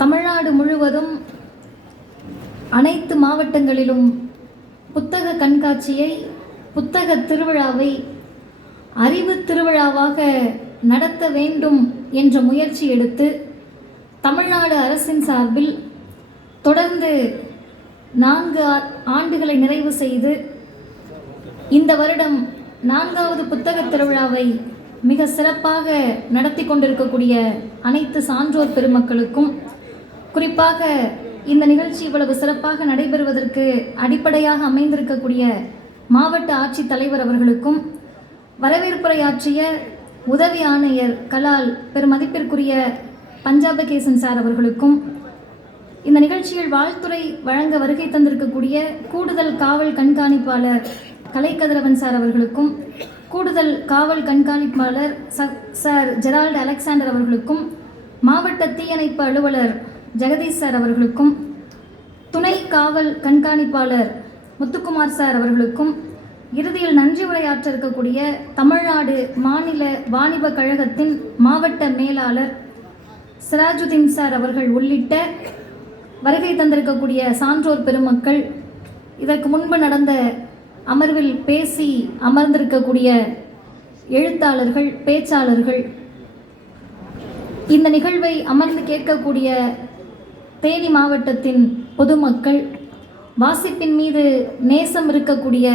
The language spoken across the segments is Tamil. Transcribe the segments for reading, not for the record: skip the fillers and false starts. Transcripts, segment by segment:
தமிழ்நாடு முழுவதும் அனைத்து மாவட்டங்களிலும் புத்தக கண்காட்சியை, புத்தக திருவிழாவை அறிவு திருவிழாவாக நடத்த வேண்டும் என்ற முயற்சி எடுத்து தமிழ்நாடு அரசின் சார்பில் தொடர்ந்து 4 ஆண்டுகளை நிறைவு செய்து இந்த வருடம் 4வது புத்தக திருவிழாவை மிக சிறப்பாக நடத்தி கொண்டிருக்கக்கூடிய அனைத்து சான்றோர் பெருமக்களுக்கும், குறிப்பாக இந்த நிகழ்ச்சி இவ்வளவு சிறப்பாக நடைபெறுவதற்கு அடிப்படையாக அமைந்திருக்கக்கூடிய மாவட்ட ஆட்சித்தலைவர் அவர்களுக்கும், வரவேற்புரையாற்றிய உதவி ஆணையர் கலால் பெருமதிப்பிற்குரிய பஞ்சாபகேசன் சார் அவர்களுக்கும், இந்த நிகழ்ச்சியில் வாழ்த்துறை வழங்க வருகை தந்திருக்கக்கூடிய கூடுதல் காவல் கண்காணிப்பாளர் கலைக்கதிரவன் சார் அவர்களுக்கும், கூடுதல் காவல் கண்காணிப்பாளர் சார் ஜெரால்டு அலெக்சாண்டர் அவர்களுக்கும், மாவட்ட தீயணைப்பு அலுவலர் ஜெகதீஷ் சார் அவர்களுக்கும், துணை காவல் கண்காணிப்பாளர் முத்துக்குமார் சார் அவர்களுக்கும், இறுதியில் நன்றி உரையாற்ற இருக்கக்கூடிய தமிழ்நாடு மாநில வாணிப கழகத்தின் மாவட்ட மேலாளர் சிராஜுதீன் சார் அவர்கள் உள்ளிட்ட வருகை தந்திருக்கக்கூடிய சான்றோர் பெருமக்கள், இதற்கு முன்பு நடந்த அமர்வில் பேசி அமர்ந்திருக்கக்கூடிய எழுத்தாளர்கள், பேச்சாளர்கள், இந்த நிகழ்வை அமர்ந்து கேட்கக்கூடிய தேனி மாவட்டத்தின் பொதுமக்கள், வாசிப்பின் மீது நேசம் இருக்கக்கூடிய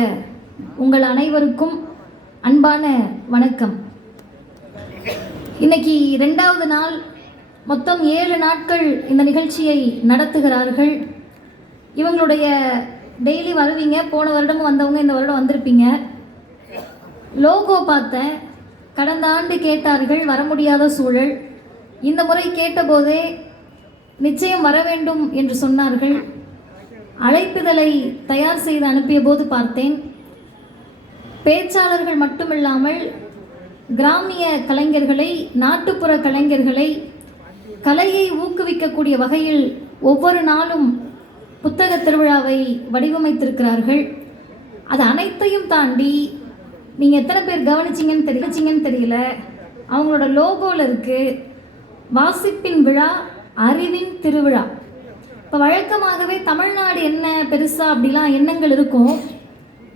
உங்கள் அனைவருக்கும் அன்பான வணக்கம். இன்னைக்கு 2வது நாள். மொத்தம் 7 நாட்கள் இந்த நிகழ்ச்சியை நடத்துகிறார்கள். இவங்களுடைய டெய்லி வருவீங்க, போன வருடமும் வந்தவங்க இந்த வருடம் வந்திருப்பீங்க. லோகோ பார்த்தேன். கடந்த ஆண்டு கேட்டார்கள், வர முடியாத சூழல். இந்த முறை கேட்டபோதே நிச்சயம் வர வேண்டும் என்று சொன்னார்கள். அழைப்பிதழை தயார் செய்து அனுப்பிய போது பார்த்தேன், பேச்சாளர்கள் மட்டுமில்லாமல் கிராமிய கலைஞர்களை, நாட்டுப்புற கலைஞர்களை, கலையை ஊக்குவிக்கக்கூடிய வகையில் ஒவ்வொரு நாளும் புத்தக திருவிழாவை வடிவமைத்திருக்கிறார்கள். அது அனைத்தையும் தாண்டி நீங்கள் எத்தனை பேர் கவனிச்சிங்கன்னு தெரியல, அவங்களோட லோகோவில் இருக்குது வாசிப்பின் விழா, அறிவின் திருவிழா. இப்போ வழக்கமாகவே தமிழ்நாடு என்ன பெருசாக அப்படிலாம் எண்ணங்கள் இருக்கும்.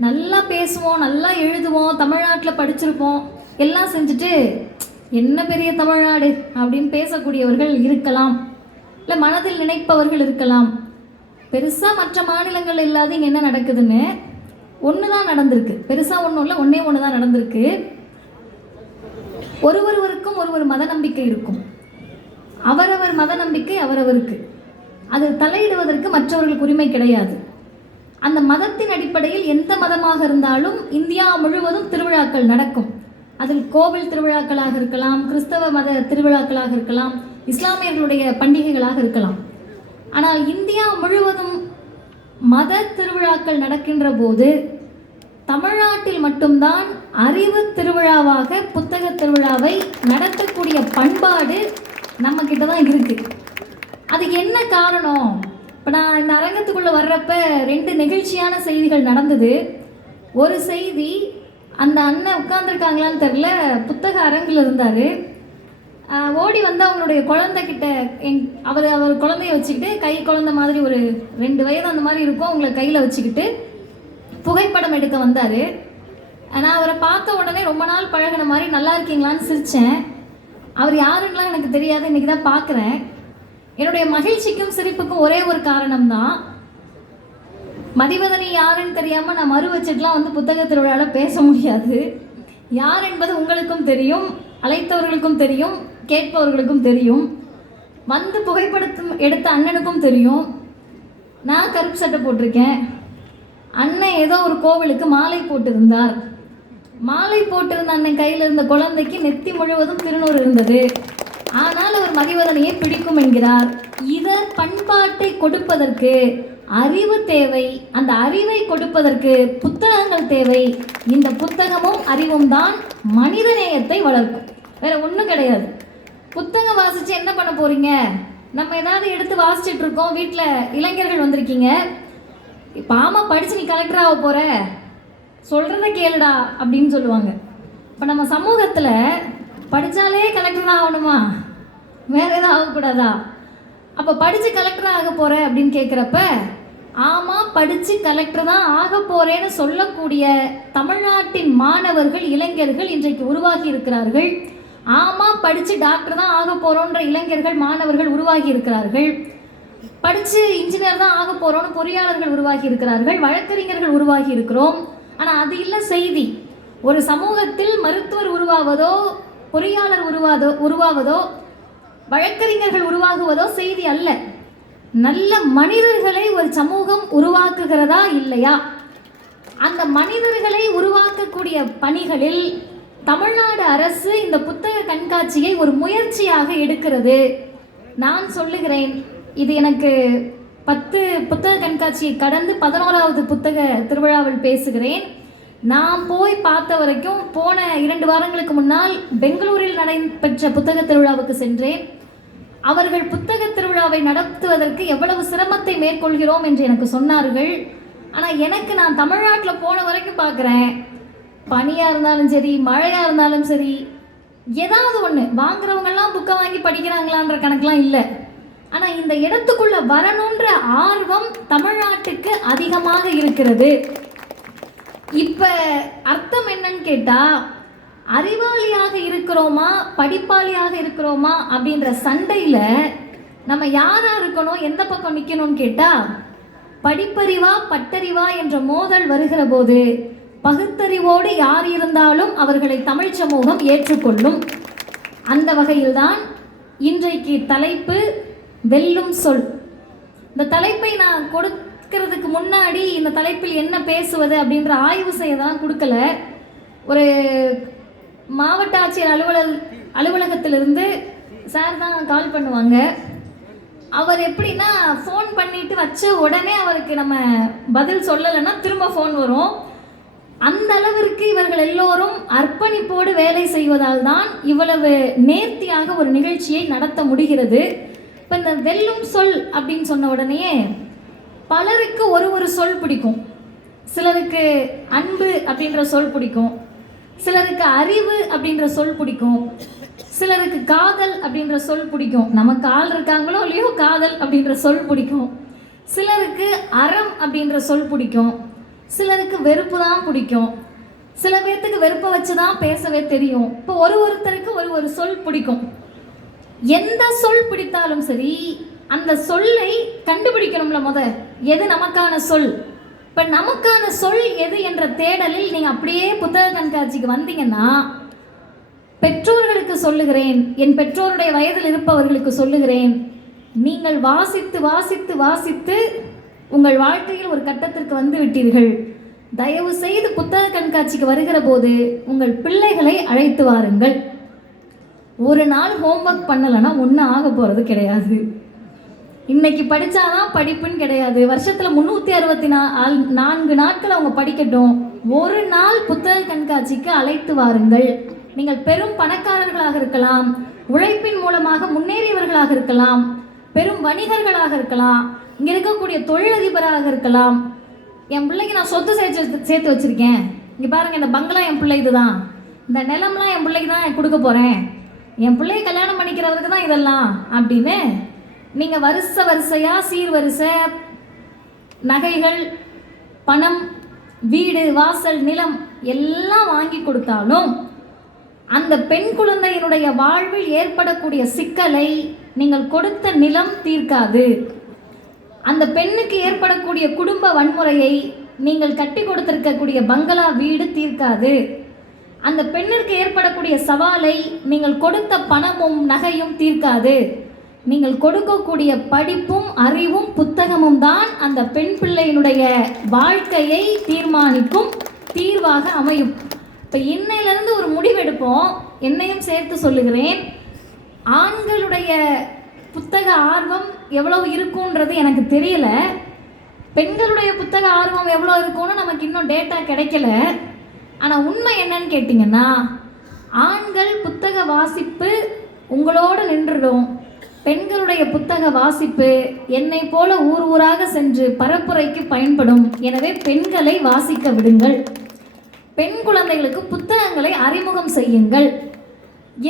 நல்லா பேசுவோம், நல்லா எழுதுவோம், தமிழ்நாட்டில் படிச்சிருப்போம், எல்லாம் செஞ்சுட்டு என்ன பெரிய தமிழ்நாடு அப்படின்னு பேசக்கூடியவர்கள் இருக்கலாம், இல்லை மனதில் நினைப்பவர்கள் இருக்கலாம். பெருசாக மற்ற மாநிலங்கள் இல்லாத இங்கே என்ன நடக்குதுன்னு ஒன்று தான் நடந்திருக்கு. பெருசாக ஒன்றும் இல்லை, ஒன்று தான் நடந்திருக்கு. ஒருவருக்கும் ஒரு மத நம்பிக்கை இருக்கும். அவரவர் மத நம்பிக்கை அவரவருக்கு. அது தலையிடுவதற்கு மற்றவர்களுக்கு உரிமை கிடையாது. அந்த மதத்தின் அடிப்படையில் எந்த மதமாக இருந்தாலும் இந்தியா முழுவதும் திருவிழாக்கள் நடக்கும். அதில் கோவில் திருவிழாக்களாக இருக்கலாம், கிறிஸ்தவ மத திருவிழாக்களாக இருக்கலாம், இஸ்லாமியர்களுடைய பண்டிகைகளாக இருக்கலாம். ஆனால் இந்தியா முழுவதும் மத திருவிழாக்கள் நடக்கின்ற போது தமிழ்நாட்டில் மட்டும்தான் அறிவு திருவிழாவாக புத்தக திருவிழாவை நடத்தக்கூடிய பண்பாடு நம்ம கிட்ட தான் இருக்கு. அதுக்கு என்ன காரணம்? இப்போ நான் இந்த அரங்கத்துக்குள்ளே வர்றப்ப 2 நெகிழ்ச்சியான செய்திகள் நடந்தது. ஒரு செய்தி, அந்த அண்ணன் உட்கார்ந்துருக்காங்களான்னு தெரில, புத்தக அரங்கில் இருந்தார். ஓடி வந்து அவங்களுடைய குழந்தைகிட்ட அவர் குழந்தைய வச்சுக்கிட்டு, கை குழந்தை மாதிரி ஒரு 2 வயது அந்த மாதிரி இருக்கும், அவங்கள கையில் வச்சுக்கிட்டு புகைப்படம் எடுக்க வந்தார். நான் அவரை பார்த்த உடனே ரொம்ப நாள் பழகின மாதிரி நல்லா இருக்கீங்களான்னு சிரித்தேன். அவர் யாருன்னெலாம் எனக்கு தெரியாது, இன்றைக்கி தான் பார்க்குறேன். என்னுடைய மகிழ்ச்சிக்கும் சிரிப்புக்கும் ஒரே ஒரு காரணம்தான், மதிவதனி யாருன்னு தெரியாமல் நான் மறு வச்சுட்டுலாம் வந்து புத்தக திருவிழாவில் பேச முடியாது. யார் என்பது உங்களுக்கும் தெரியும், அழைத்தவர்களுக்கும் தெரியும், கேட்பவர்களுக்கும் தெரியும், வந்து புகைப்படத்தும் எடுத்த அண்ணனுக்கும் தெரியும். நான் கருப்பு சட்டை போட்டிருக்கேன். அண்ணன் ஏதோ ஒரு கோவிலுக்கு மாலை போட்டிருந்தார். மாலை போட்டிருந்த அண்ணன் கையில் இருந்த குழந்தைக்கு நெத்தி முழுவதும் திருநூறு இருந்தது. ஆனால் அவர் மதிவதனையே பிடிக்கும் என்கிறார். இதன் பண்பாட்டை கொடுப்பதற்கு அறிவு தேவை. அந்த அறிவை கொடுப்பதற்கு புத்தகங்கள் தேவை. இந்த புத்தகமும் அறிவும் தான் மனித நேயத்தை வளர்க்கும், வேற ஒன்றும் கிடையாது. புத்தகம் வாசித்து என்ன பண்ண போறீங்க? நம்ம ஏதாவது எடுத்து வாசிச்சுட்டு இருக்கோம், வீட்டில் இளைஞர்கள் வந்திருக்கீங்க, இப்போ ஆமாம் படித்து நீ கலெக்டராக போகிற, சொல்கிறத கேளுடா அப்படின்னு சொல்லுவாங்க. இப்போ நம்ம சமூகத்தில் படித்தாலே கலெக்டர் தான் ஆகணுமா? வேறு எதுவும் ஆகக்கூடாதா? அப்போ படித்து கலெக்டராக ஆக போகிற அப்படின்னு கேட்குறப்ப, ஆமாம் படித்து கலெக்டர் தான் ஆக போகிறேன்னு சொல்லக்கூடிய தமிழ்நாட்டின் மாணவர்கள், இளைஞர்கள் இன்றைக்கு உருவாகி இருக்கிறார்கள். ஆமாம் படித்து டாக்டர் தான் ஆக போகிறோன்ற இளைஞர்கள், மாணவர்கள் உருவாகி இருக்கிறார்கள். படித்து இன்ஜினியர் தான் ஆக போகிறோன்னு பொறியாளர்கள் உருவாகி இருக்கிறார்கள், வழக்கறிஞர்கள் உருவாகி இருக்கிறோம். ஆனால் அது இல்லை செய்தி. ஒரு சமூகத்தில் மருத்துவர் உருவாவதோ, பொறியாளர் உருவாவதோ, வழக்கறிஞர்கள் உருவாகுவதோ செய்தி அல்ல. நல்ல மனிதர்களை ஒரு சமூகம் உருவாக்குகிறதா இல்லையா? அந்த மனிதர்களை உருவாக்கக்கூடிய பணிகளில் தமிழ்நாடு அரசு இந்த புத்தக கண்காட்சியை ஒரு முயற்சியாக எடுக்கிறது. நான் சொல்லுகிறேன், இது எனக்கு 10 புத்தக கண்காட்சியை கடந்து 11வது புத்தக திருவிழாவில் பேசுகிறேன். நான் போய் பார்த்த வரைக்கும் போன 2 வாரங்களுக்கு முன்னால் பெங்களூரில் நடைபெற்ற புத்தக திருவிழாவுக்கு சென்றேன். அவர்கள் புத்தக திருவிழாவை நடத்துவதற்கு எவ்வளவு சிரமத்தை மேற்கொள்கிறோம் என்று எனக்கு சொன்னார்கள். ஆனால் எனக்கு, நான் தமிழ்நாட்டில் போன வரைக்கும் பார்க்குறேன், பனியாக இருந்தாலும் சரி, மழையாக இருந்தாலும் சரி, ஏதாவது ஒன்று வாங்குறவங்கெல்லாம் புக்கை வாங்கி படிக்கிறாங்களான்ற கணக்கெலாம் இல்லை. ஆனால் இந்த இடத்துக்குள்ளே வரணுன்ற ஆர்வம் தமிழ்நாட்டுக்கு அதிகமாக இருக்கிறது. இப்போ அர்த்தம் என்னன்னு கேட்டால், அறிவாளியாக இருக்கிறோமா படிப்பாளியாக இருக்கிறோமா அப்படின்ற சண்டையில் நம்ம யாராக இருக்கணும், எந்த பக்கம் நிற்கணும்னு கேட்டால், படிப்பறிவா பட்டறிவா என்ற மோதல் வருகிற போது பகுத்தறிவோடு யார் இருந்தாலும் அவர்களை தமிழ் சமூகம் ஏற்றுக்கொள்ளும். அந்த வகையில்தான் இன்றைக்கு தலைப்பு வெல்லும் சொல். இந்த தலைப்பை நான் கொடுக்கிறதுக்கு முன்னாடி இந்த தலைப்பில் என்ன பேசுவது அப்படின்ற ஆய்வு செய்யதான் கொடுக்கல. ஒரு மாவட்ட ஆட்சியர் அலுவலகத்திலிருந்து சார் தான் கால் பண்ணுவாங்க. அவர் எப்படின்னா, ஃபோன் பண்ணிட்டு வச்ச உடனே அவருக்கு நம்ம பதில் சொல்லலைன்னா திரும்ப ஃபோன் வரும். அந்த அளவிற்கு இவர்கள் எல்லோரும் அர்ப்பணிப்போடு வேலை செய்வதால் தான் இவ்வளவு நேர்த்தியாக ஒரு நிகழ்ச்சியை நடத்த முடிகிறது. இப்போ இந்த வெல்லும் சொல் அப்படின்னு சொன்ன உடனே பலருக்கு ஒரு சொல் பிடிக்கும். சிலருக்கு அன்பு அப்படின்ற சொல் பிடிக்கும், சிலருக்கு அறிவு அப்படின்ற சொல் பிடிக்கும், சிலருக்கு காதல் அப்படின்ற சொல் பிடிக்கும். நமக்கு ஆள் இருக்காங்களோ இல்லையோ காதல் அப்படின்ற சொல் பிடிக்கும். சிலருக்கு அறம் அப்படின்ற சொல் பிடிக்கும், சிலருக்கு வெறுப்பு தான் பிடிக்கும். சில பேர்த்துக்கு வெறுப்பை வச்சு தான் பேசவே தெரியும். இப்போ ஒருத்தருக்கு ஒரு சொல் பிடிக்கும். எந்த சொல் பிடித்தாலும் சரி, அந்த சொல்லை கண்டுபிடிக்கணும்ல. எது நமக்கான சொல்? இப்போ நமக்கான சொல் எது என்ற தேடலில் நீங்கள் அப்படியே புத்தக கண்காட்சிக்கு வந்தீங்கன்னா, பெற்றோர்களுக்கு சொல்லுகிறேன், என் பெற்றோருடைய வயதில் இருப்பவர்களுக்கு சொல்லுகிறேன், நீங்கள் வாசித்து வாசித்து வாசித்து உங்கள் வாழ்க்கையில் ஒரு கட்டத்திற்கு வந்து விட்டீர்கள். தயவு செய்து புத்தக கண்காட்சிக்கு வருகிற போது உங்கள் பிள்ளைகளை அழைத்து வாருங்கள். ஒரு நாள் ஹோம்ஒர்க் பண்ணலைன்னா ஒன்றும் ஆக போகிறது கிடையாது. இன்னைக்கு படித்தாதான் படிப்புன்னு கிடையாது. வருஷத்தில் 364 நாட்கள் அவங்க படிக்கட்டும். ஒரு நாள் புத்தக கண்காட்சிக்கு அழைத்து வாருங்கள். நீங்கள் பெரும் பணக்காரர்களாக இருக்கலாம், உழைப்பின் மூலமாக முன்னேறியவர்களாக இருக்கலாம், பெரும் வணிகர்களாக இருக்கலாம், இங்கே இருக்கக்கூடிய தொழிலதிபராக இருக்கலாம். என் பிள்ளைக்கு நான் சொத்து சேர்த்து வச்சுருக்கேன், இங்கே பாருங்கள் இந்த பங்களா என் பிள்ளை இதுதான், இந்த நிலம்லாம் என் பிள்ளைக்கு தான் கொடுக்க போகிறேன், என் பிள்ளையை கல்யாணம் பண்ணிக்கிறவருக்கு தான் இதெல்லாம் அப்படின்னு நீங்கள் வரிசையாக சீர்வரிசை நகைகள், பணம், வீடு, வாசல், நிலம் எல்லாம் வாங்கி கொடுத்தாலும் அந்த பெண் குழந்தையினுடைய வாழ்வில் ஏற்படக்கூடிய சிக்கலை நீங்கள் கொடுத்த நிலம் தீர்க்காது. அந்த பெண்ணுக்கு ஏற்படக்கூடிய குடும்ப வன்முறையை நீங்கள் கட்டி கொடுத்திருக்கக்கூடிய பங்களா வீடு தீர்க்காது. அந்த பெண்ணிற்கு ஏற்படக்கூடிய சவாலை நீங்கள் கொடுத்த பணமும் நகையும் தீர்க்காது. நீங்கள் கொடுக்கக்கூடிய படிப்பும் அறிவும் புத்தகமும் தான் அந்த பெண் பிள்ளையினுடைய வாழ்க்கையை தீர்மானிக்கும் தீர்வாக அமையும். இப்போ இன்னையிலிருந்து ஒரு முடிவெடுப்போம். என்னையும் சேர்த்து சொல்லுகிறேன், ஆண்களுடைய புத்தக ஆர்வம் எவ்வளவு இருக்குன்றது எனக்கு தெரியல, பெண்களுடைய புத்தக ஆர்வம் எவ்வளோ இருக்குன்னு நமக்கு இன்னும் டேட்டா கிடைக்கல. ஆனால் உண்மை என்னன்னு கேட்டிங்கன்னா, ஆண்கள் புத்தக வாசிப்பு உங்களோடு நின்றுடும். பெண்களுடைய புத்தக வாசிப்பு என்னை போல ஊர் ஊராக சென்று பரப்புரைக்கு பயன்படும். எனவே பெண்களை வாசிக்க விடுங்கள். பெண் குழந்தைகளுக்கு புத்தகங்களை அறிமுகம் செய்யுங்கள்.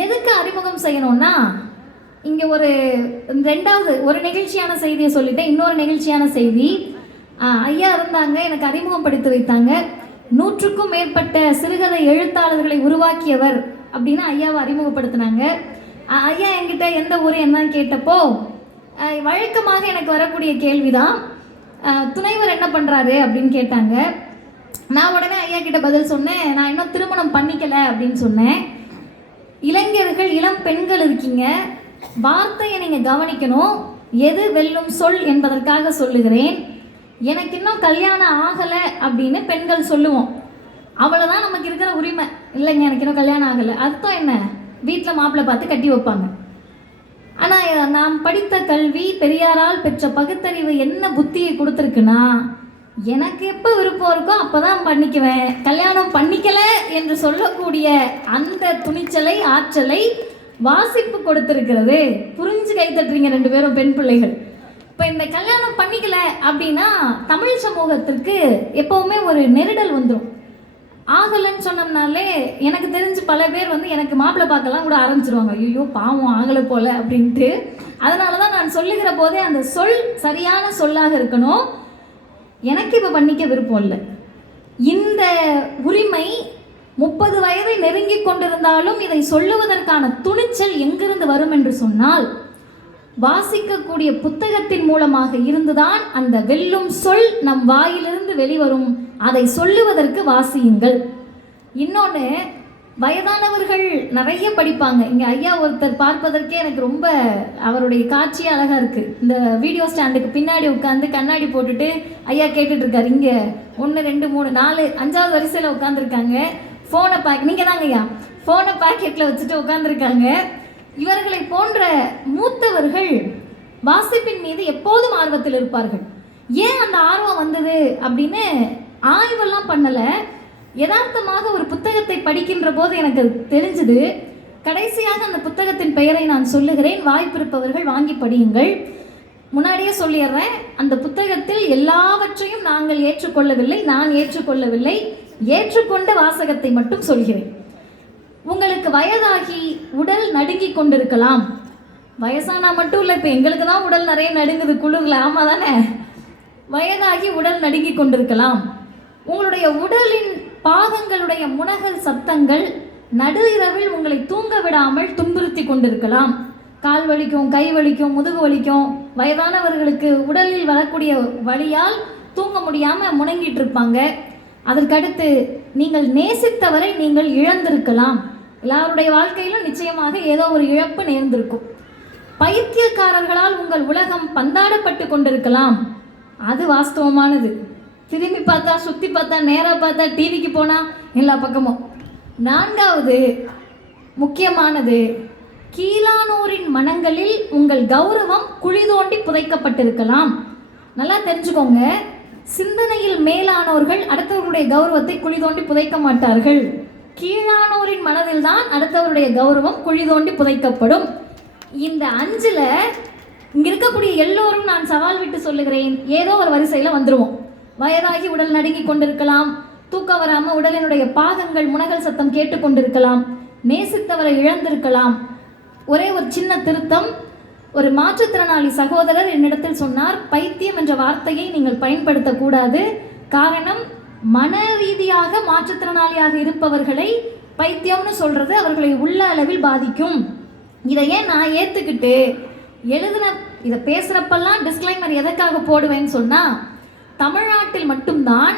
எதுக்கு அறிமுகம் செய்யணும்னா, இங்கே ரெண்டாவது ஒரு நெகிழ்ச்சியான செய்தியை சொல்லிட்டேன். இன்னொரு நெகிழ்ச்சியான செய்தி, ஐயா இருந்தாங்க, எனக்கு அறிமுகப்படுத்தி வைத்தாங்க. 100க்கும் மேற்பட்ட சிறுகதை எழுத்தாளர்களை உருவாக்கியவர் அப்படின்னு ஐயாவை அறிமுகப்படுத்தினாங்க. ஐயா என்கிட்ட எந்த ஊர் என்னன்னு கேட்டப்போ வழக்கமாக எனக்கு வரக்கூடிய கேள்விதான், துணைவர் என்ன பண்ணுறாரு அப்படின்னு கேட்டாங்க. நான் உடனே ஐயா கிட்ட பதில் சொன்னேன், நான் இன்னும் திருமணம் பண்ணிக்கலை அப்படின்னு சொன்னேன். இளைஞர்கள், இளம் பெண்கள் இருக்கீங்க, வார்த்தையை நீங்கள் கவனிக்கணும். எது வெல்லும் சொல் என்பதற்காக சொல்லுகிறேன். எனக்கு இன்னும் கல்யாணம் ஆகலை அப்படின்னு பெண்கள் சொல்லுவோம். அவ்வளோதான் நமக்கு இருக்கிற உரிமை. இல்லைங்க எனக்கு இன்னும் கல்யாணம் ஆகலை, அர்த்தம் என்ன? வீட்டில் மாப்பிள்ளை பார்த்து கட்டி வைப்பாங்க. ஆனால் நாம் படித்த கல்வி, பெரியாரால் பெற்ற பகுத்தறிவு என்ன புத்தியை கொடுத்துருக்குன்னா, எனக்கு எப்போ விருப்பம் இருக்கோ அப்போ தான் பண்ணிக்குவேன், கல்யாணம் பண்ணிக்கலை என்று சொல்லக்கூடிய அந்த துணிச்சலை, ஆற்றலை வாசிப்பு கொடுத்துருக்கிறது. புரிஞ்சு கை தட்டுறீங்க 2 பேரும் பெண் பிள்ளைகள். இப்போ இந்த கல்யாணம் பண்ணிக்கல அப்படின்னா தமிழ் சமூகத்திற்கு எப்போவுமே ஒரு நெருடல் வந்துடும். ஆகலைன்னு சொன்னோம்னாலே எனக்கு தெரிஞ்சு பல பேர் எனக்கு மாப்பிள்ளை பார்க்கலாம் கூட ஆரம்பிச்சிருவாங்க. ஐயோ பாவம் ஆகலை போல அப்படின்ட்டு. அதனால தான் நான் சொல்லுகிற போதே அந்த சொல் சரியான சொல்லாக இருக்கணும். எனக்கு இப்போ பண்ணிக்க விருப்பம் இல்லை. இந்த உரிமை 30 வயதை நெருங்கி கொண்டிருந்தாலும் இதை சொல்லுவதற்கான துணிச்சல் எங்கிருந்து வரும் என்று சொன்னால், வாசிக்கக்கூடிய புத்தகத்தின் மூலமாக இருந்துதான் அந்த வெல்லும் சொல் நம் வாயிலிருந்து வெளிவரும். அதை சொல்லுவதற்கு வாசியுங்கள். இன்னொன்று, வயதானவர்கள் நிறைய படிப்பாங்க. இங்கே ஐயா ஒருத்தர் பார்ப்பதற்கே எனக்கு ரொம்ப அவருடைய காட்சியே அழகாக இருக்குது. இந்த வீடியோ ஸ்டாண்டுக்கு பின்னாடி உட்காந்து கண்ணாடி போட்டுட்டு ஐயா கேட்டுட்ருக்காரு. இங்கே 1 2 3 4 5வது வரிசையில் உட்காந்துருக்காங்க. ஃபோனை நீங்கள் தாங்க ஐயா ஃபோனை பாக்கெட்டில் வச்சுட்டு உட்காந்துருக்காங்க. இவர்களை போன்ற மூத்தவர்கள் வாசிப்பின் மீது எப்போதும் ஆர்வத்தில் இருப்பார்கள். ஏன் அந்த ஆர்வம் வந்தது அப்படின்னு ஆய்வெல்லாம் பண்ணலை. யதார்த்தமாக ஒரு புத்தகத்தை படிக்கின்ற போது எனக்கு தெரிஞ்சது. கடைசியாக அந்த புத்தகத்தின் பெயரை நான் சொல்லுகிறேன், வாய்ப்பிருப்பவர்கள் வாங்கி படியுங்கள். முன்னாடியே சொல்லிடுறேன், அந்த புத்தகத்தில் எல்லாவற்றையும் நாங்கள் ஏற்றுக்கொள்ளவில்லை, நான் ஏற்றுக்கொள்ளவில்லை, ஏற்றுக்கொண்ட வாசகத்தை மட்டும் சொல்கிறேன். உங்களுக்கு வயதாகி உடல் நடுங்கி கொண்டிருக்கலாம். வயசானா மட்டும் இல்லை, இப்போ எங்களுக்கு தான் உடல் நிறைய நடுங்குது குழுவில். ஆமாம் தானே? வயதாகி உடல் நடுங்கி கொண்டிருக்கலாம். உங்களுடைய உடலின் பாகங்களுடைய முனகல் சத்தங்கள் நடு இரவில் உங்களை தூங்க விடாமல் துன்புறுத்தி கொண்டிருக்கலாம். கால் வலிக்கும், கை வலிக்கும், முதுகு வலிக்கும். வயதானவர்களுக்கு உடலில் வரக்கூடிய வலியால் தூங்க முடியாமல் முணங்கிட்டு இருப்பாங்க. அதற்கடுத்து நீங்கள் நேசித்தவரை நீங்கள் இழந்திருக்கலாம். எல்லாருடைய வாழ்க்கையிலும் நிச்சயமாக ஏதோ ஒரு இழப்பு நேர்ந்திருக்கும். பைத்தியக்காரர்களால் உங்கள் உலகம் பந்தாடப்பட்டு கொண்டிருக்கலாம். அது வாஸ்தவமானது. திரும்பி பார்த்தா, சுற்றி பார்த்தா, நேராக பார்த்தா, டிவிக்கு போனால் எல்லா பக்கமும். 4வது முக்கியமானது, கீழானோரின் மனங்களில் உங்கள் கௌரவம் குழி தோண்டி புதைக்கப்பட்டிருக்கலாம். நல்லா தெரிஞ்சுக்கோங்க, சிந்தனையில் மேலானோர்கள் அடுத்தவருடைய கௌரவத்தை குழி தோண்டி புதைக்க மாட்டார்கள். கீழானோரின் மனதில் தான் அடுத்தவருடைய கௌரவம் குழி தோண்டி புதைக்கப்படும். இந்த 5ல் இங்கே இருக்கக்கூடிய எல்லோரும் நான் சவால் விட்டு சொல்லுகிறேன், ஏதோ ஒரு வரிசையில் வந்துடுவோம். வயதாகி உடல் நடுங்கி கொண்டிருக்கலாம், தூக்கம் வராமல் உடலினுடைய பாகங்கள் முனகல் சத்தம் கேட்டுக்கொண்டிருக்கலாம், நேசித்தவரை இழந்திருக்கலாம். ஒரே ஒரு சின்ன திருத்தம், ஒரு மாற்றுத்திறனாளி சகோதரர் என்னிடத்தில் சொன்னார், பைத்தியம் என்ற வார்த்தையை நீங்கள் பயன்படுத்தக்கூடாது. காரணம், மன ரீதியாக மாற்றுத்திறனாளியாக இருப்பவர்களை பைத்தியம்னு சொல்கிறது அவர்களை உள்ள அளவில் பாதிக்கும். இதையே நான் ஏற்றுக்கிட்டு இதை பேசுகிறப்பெல்லாம் டிஸ்க்ளைமர் எதற்காக போடுவேன்னு சொன்னால், தமிழ்நாட்டில் மட்டும்தான்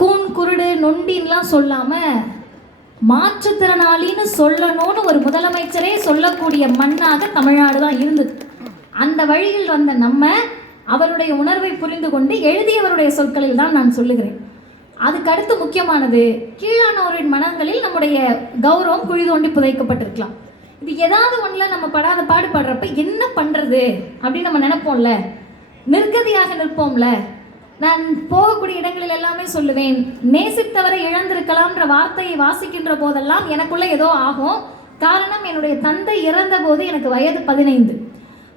கூன் குருடு நொண்டின்லாம் சொல்லாமல் மாற்றுத்திறனாளின்னு சொல்லணும்னு ஒரு முதலமைச்சரே சொல்லக்கூடிய மண்ணாக தமிழ்நாடு தான் இருந்தது. அந்த வழியில் வந்த நம்ம அவருடைய உணர்வை புரிந்து கொண்டு எழுதியவருடைய சொற்களில் தான் நான் சொல்லுகிறேன். அதுக்கடுத்து முக்கியமானது, கீழானோரின் மனங்களில் நம்முடைய கௌரவம் குழி தோண்டி புதைக்கப்பட்டிருக்கலாம். இது ஏதாவது ஒன்றில் நம்ம படாத பாடுபடுறப்ப என்ன பண்ணுறது அப்படின்னு நம்ம நினைப்போம்ல, நிர்கதியாக நிற்போம்ல. நான் போகக்கூடிய இடங்களில் எல்லாமே சொல்லுவேன், நேசித்தவரை இழந்திருக்கலாம்ன்ற வார்த்தையை வாசிக்கின்ற போதெல்லாம் எனக்குள்ள ஏதோ ஆகும். காரணம், என்னுடைய தந்தை இறந்த போது எனக்கு வயது 15.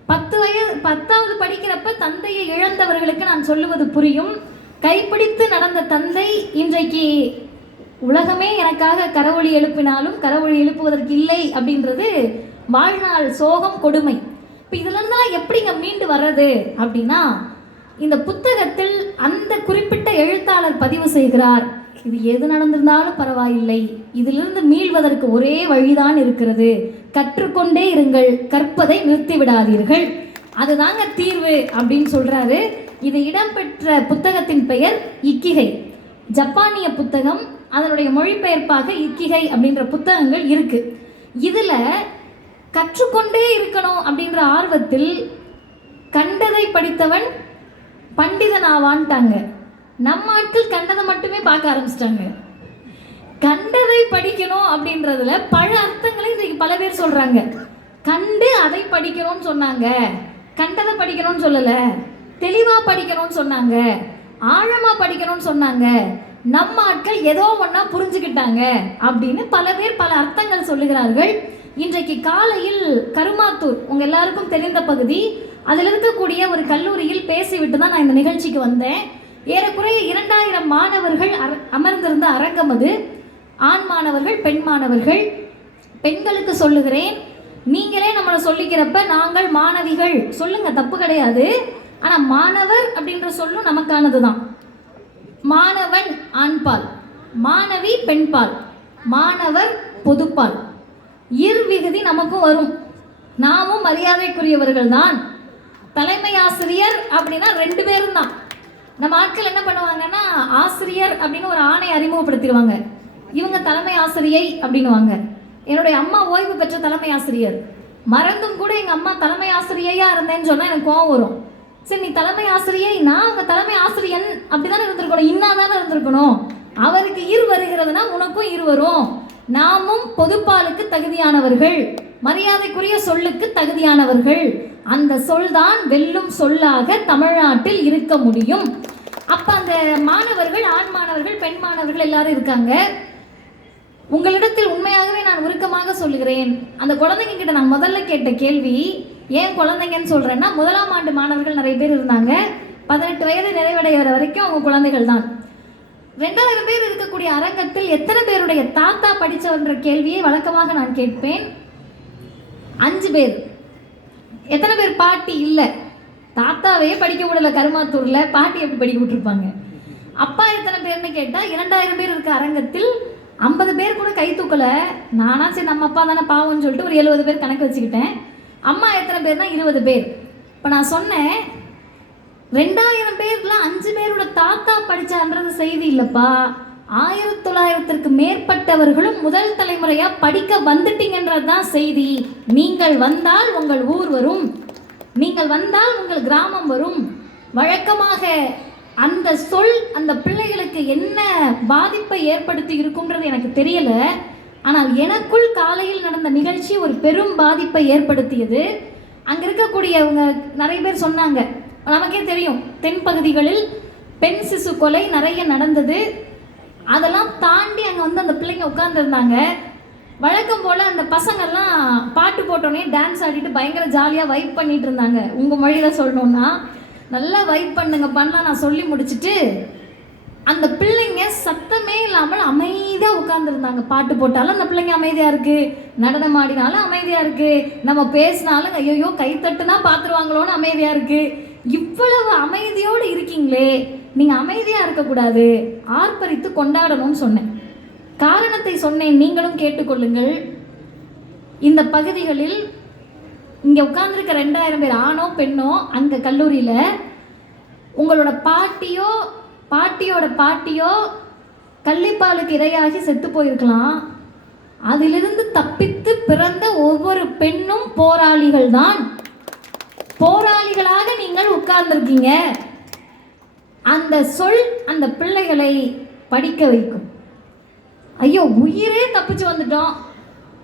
10வது படிக்கிறப்ப தந்தையை இழந்தவர்களுக்கு நான் சொல்லுவது புரியும். கைப்பிடித்து நடந்த தந்தை இன்றைக்கு உலகமே எனக்காக கரவொலி எழுப்பினாலும் கரவொலி எழுப்புவதற்கு இல்லை அப்படின்றது வாழ்நாள் சோகம் கொடுமை. இப்போ இதுல இருந்தெல்லாம் எப்படிங்க மீண்டு வர்றது அப்படின்னா, இந்த புத்தகத்தில் அந்த குறிப்பிட்ட எழுத்தாளர் பதிவு செய்கிறார், இது எது நடந்திருந்தாலும் பரவாயில்லை, இதிலிருந்து மீள்வதற்கு ஒரே வழிதான் இருக்கிறது, கற்றுக்கொண்டே இருங்கள், கற்பதை நிறுத்தி விடாதீர்கள், அதுதாங்க தீர்வு அப்படின்னு சொல்றாரு. இது இடம்பெற்ற புத்தகத்தின் பெயர் இக்கிகை. ஜப்பானிய புத்தகம், அதனுடைய மொழிபெயர்ப்பாக இக்கிகை அப்படின்ற புத்தகங்கள் இருக்கு. இதுல கற்றுக்கொண்டே இருக்கணும் அப்படின்ற ஆர்வத்தில் கண்டதை படித்தவன் பண்டிதன் ஆவான்ட்டாங்க. நம்ம ஆட்கள் கண்டதை மட்டுமே பார்க்க ஆரம்பிச்சிட்டாங்க. கண்டதை படிக்கணும் அப்படின்றதுல பல அர்த்தங்களை இன்றைக்கு பல பேர் சொல்றாங்க. கண்டு அதை படிக்கணும்னு சொன்னாங்க, கண்டதை படிக்கணும்னு சொல்லலை, தெளிவா படிக்கணும்னு சொன்னாங்க, ஆழமா படிக்கணும்னு சொன்னாங்க. நம்ம ஆட்கள் ஏதோ ஒன்றா புரிஞ்சுக்கிட்டாங்க அப்படின்னு பல பேர் பல அர்த்தங்கள் சொல்லுகிறார்கள். இன்றைக்கு காலையில் கருமாத்தூர், உங்கள் எல்லாருக்கும் தெரிந்த பகுதி, அதில் இருக்கக்கூடிய ஒரு கல்லூரியில் பேசிவிட்டு தான் நான் இந்த நிகழ்ச்சிக்கு வந்தேன். ஏறக்குறைய 2000 மாணவர்கள் அமர்ந்திருந்த அரங்கம் அது. ஆண் மாணவர்கள், பெண் மாணவர்கள். பெண்களுக்கு சொல்லுகிறேன், நீங்களே நம்மளை சொல்லிக்கிறப்ப நாங்கள் மாணவிகள் சொல்லுங்க, தப்பு கிடையாது. ஆனால் மாணவர் அப்படின்ற சொல்லும் நமக்கானது தான். மாணவன் ஆண்பால், மாணவி பெண்பால், மாணவர் பொதுப்பால், விகுதி நமக்கும் வரும். நாமும் மரியாதைக்குரியவர்கள் தான். தலைமை ஆசிரியர் அப்படின்னா 2 பேரும் தான். நம்ம ஆட்கள் என்ன பண்ணுவாங்கன்னா, ஆசிரியர் அப்படின்னு ஒரு ஆணை அறிமுகப்படுத்திடுவாங்க, இவங்க தலைமை ஆசிரியை அப்படின்னுவாங்க. என்னுடைய அம்மா ஓய்வு பெற்ற தலைமை ஆசிரியர். மறந்தும் கூட எங்கள் அம்மா தலைமை ஆசிரியையா இருந்தேன்னு சொன்னால் எனக்கு கோவம் வரும். சரி, நீ தலைமை ஆசிரியை, நான் அவங்க தலைமை ஆசிரியன் அப்படிதானே இருந்திருக்கணும், இன்னாதானே இருந்திருக்கணும். அவருக்கு வருகிறதுனா உனக்கும் வரும். நாமும் பொதுப்பாலுக்கு தகுதியானவர்கள், மரியாதைக்குரிய சொல்லுக்கு தகுதியானவர்கள். அந்த சொல்தான் வெல்லும் சொல்லாக தமிழ்நாட்டில் இருக்க முடியும். அப்ப அந்த மாணவர்கள், ஆண் மாணவர்கள், பெண் மாணவர்கள் எல்லாரும் இருக்காங்க. உங்களிடத்தில் உண்மையாகவே நான் உருக்கமாக சொல்லுகிறேன், அந்த குழந்தைங்க கிட்ட நான் முதல்ல கேட்ட கேள்வி, ஏன் குழந்தைங்கன்னு சொல்றேன்னா, 1ஆம் ஆண்டு மாணவர்கள் நிறைய பேர் இருந்தாங்க. 18 வயது நிறைவடைகிற வரைக்கும் அவங்க குழந்தைகள் தான். 2000 பேர் இருக்கக்கூடிய அரங்கத்தில் எத்தனை பேருடைய தாத்தா படித்தவன்ற கேள்வியை வழக்கமாக நான் கேட்பேன். 5 பேர். எத்தனை பேர் பாட்டி இல்லை? தாத்தாவே படிக்க விடல கருமாத்தூர்ல, பாட்டி எப்படி படிக்க விட்டுருப்பாங்க? அப்பா எத்தனை பேர்னு கேட்டால் 2000 பேர் இருக்க அரங்கத்தில் 50 பேர் கூட கை தூக்கலை. நானா சரி நம்ம அப்பா தானே பாவம்னு சொல்லிட்டு ஒரு 70 பேர் கணக்கு வச்சுக்கிட்டேன். அம்மா எத்தனை பேர்னா 20 பேர். இப்போ நான் சொன்னேன், 2000 பேர்ல 5 பேரோட தாத்தா படிச்சான்றது செய்தி இல்லப்பா, 1900க்கு மேற்பட்டவர்களும் முதல் தலைமுறையா படிக்க வந்துட்டீங்கன்றது தான் செய்தி. நீங்கள் வந்தால் உங்கள் ஊர் வரும், நீங்கள் வந்தால் உங்கள் கிராமம் வரும். வழக்கமாக அந்த சொல் அந்த பிள்ளைகளுக்கு என்ன பாதிப்பை ஏற்படுத்தி இருக்கும்ன்றது எனக்கு தெரியல. ஆனால் எனக்குள் காலையில் நடந்த நிகழ்ச்சி ஒரு பெரும் பாதிப்பை ஏற்படுத்தியது. அங்கே இருக்கக்கூடியவங்க நிறைய பேர் சொன்னாங்க, நமக்கே தெரியும் தென்பகுதிகளில் பெண் சிசு கொலை நிறைய நடந்தது. அதெல்லாம் தாண்டி அங்கே வந்து அந்த பிள்ளைங்க உட்காந்துருந்தாங்க. வழக்கம் போல் அந்த பசங்கள்லாம் பாட்டு போட்டோன்னே டான்ஸ் ஆடிட்டு பயங்கர ஜாலியாக வைப் பண்ணிட்டு இருந்தாங்க. உங்கள் மொழியில் சொல்லணுன்னா நல்லா வைப் பண்ணுங்க பண்ணலாம். நான் சொல்லி முடிச்சுட்டு அந்த பிள்ளைங்க சத்தமே இல்லாமல் அமைதியாக உட்காந்துருந்தாங்க. பாட்டு போட்டாலும் அந்த பிள்ளைங்க அமைதியாக இருக்குது, நடனம் ஆடினாலும் அமைதியாக இருக்குது, நம்ம பேசினாலும் ஐயோ கைத்தட்டுனா பார்த்துருவாங்களோன்னு அமைதியாக இருக்குது. இவ்வளவு அமைதியோடு இருக்கீங்களே, நீங்கள் அமைதியாக இருக்கக்கூடாது, ஆர்ப்பரித்து கொண்டாடணும்னு சொன்னேன். காரணத்தை சொன்னேன், நீங்களும் கேட்டுக்கொள்ளுங்கள். இந்த பகுதிகளில் இங்கே உட்கார்ந்துருக்க 2000 பேர் ஆணோ பெண்ணோ அங்கே கல்லூரியில் உங்களோட பாட்டியோ பாட்டியோட பாட்டியோ கள்ளிப்பாலுக்கு இரையாகி செத்து போயிருக்கலாம். அதிலிருந்து தப்பித்து பிறந்த ஒவ்வொரு பெண்ணும் போராளிகள் தான். போராளிகளாக நீங்கள் உட்கார்ந்துருக்கீங்க. அந்த சொல் அந்த பிள்ளைகளை படிக்க வைக்கும். ஐயோ உயிரே தப்பிச்சு வந்துட்டோம்,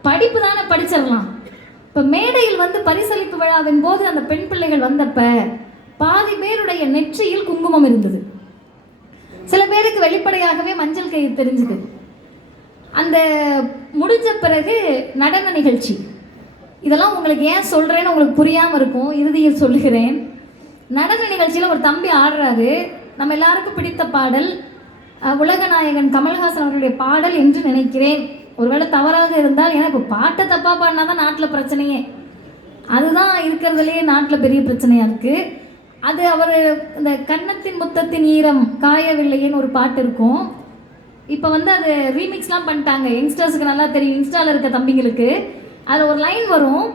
படிப்பு தானே படிச்சிடலாம். இப்போ மேடையில் வந்து பரிசளிப்பு விழாவின் போது அந்த பெண் பிள்ளைகள் வந்தப்ப பாதி பேருடைய நெற்றியில் குங்குமம் இருந்தது. சில பேருக்கு வெளிப்படையாகவே மஞ்சள் கயிறு தெரிஞ்சுது. அந்த முடிஞ்ச பிறகு நடன நிகழ்ச்சி. இதெல்லாம் உங்களுக்கு ஏன் சொல்கிறேன்னு உங்களுக்கு புரியாமல் இருக்கும், இறுதியில் சொல்லுகிறேன். நடன நிகழ்ச்சியில் ஒரு தம்பி ஆடுறாரு. நம்ம எல்லாருக்கும் பிடித்த பாடல், உலகநாயகன் கமல்ஹாசன் அவர்களுடைய பாடல் என்று நினைக்கிறேன். ஒருவேளை தவறாக இருந்தால், ஏன்னா இப்போ பாட்டை தப்பாக பாடினா தான் நாட்டில் பிரச்சனையே. அதுதான் இருக்கிறதுலையே நாட்டில் பெரிய பிரச்சனையாக இருக்குது. அது அவர் இந்த கன்னத்தின் முத்தத்தின் ஈரம் காயவில்லையேன்னு ஒரு பாட்டு இருக்கும். இப்போ வந்து அது ரீமிக்ஸ்லாம் பண்ணிட்டாங்க. யங்ஸ்டர்ஸுக்கு நல்லா தெரியும், இன்ஸ்டாவில் இருக்க தம்பிங்களுக்கு. அதில் ஒரு லைன் வரும்,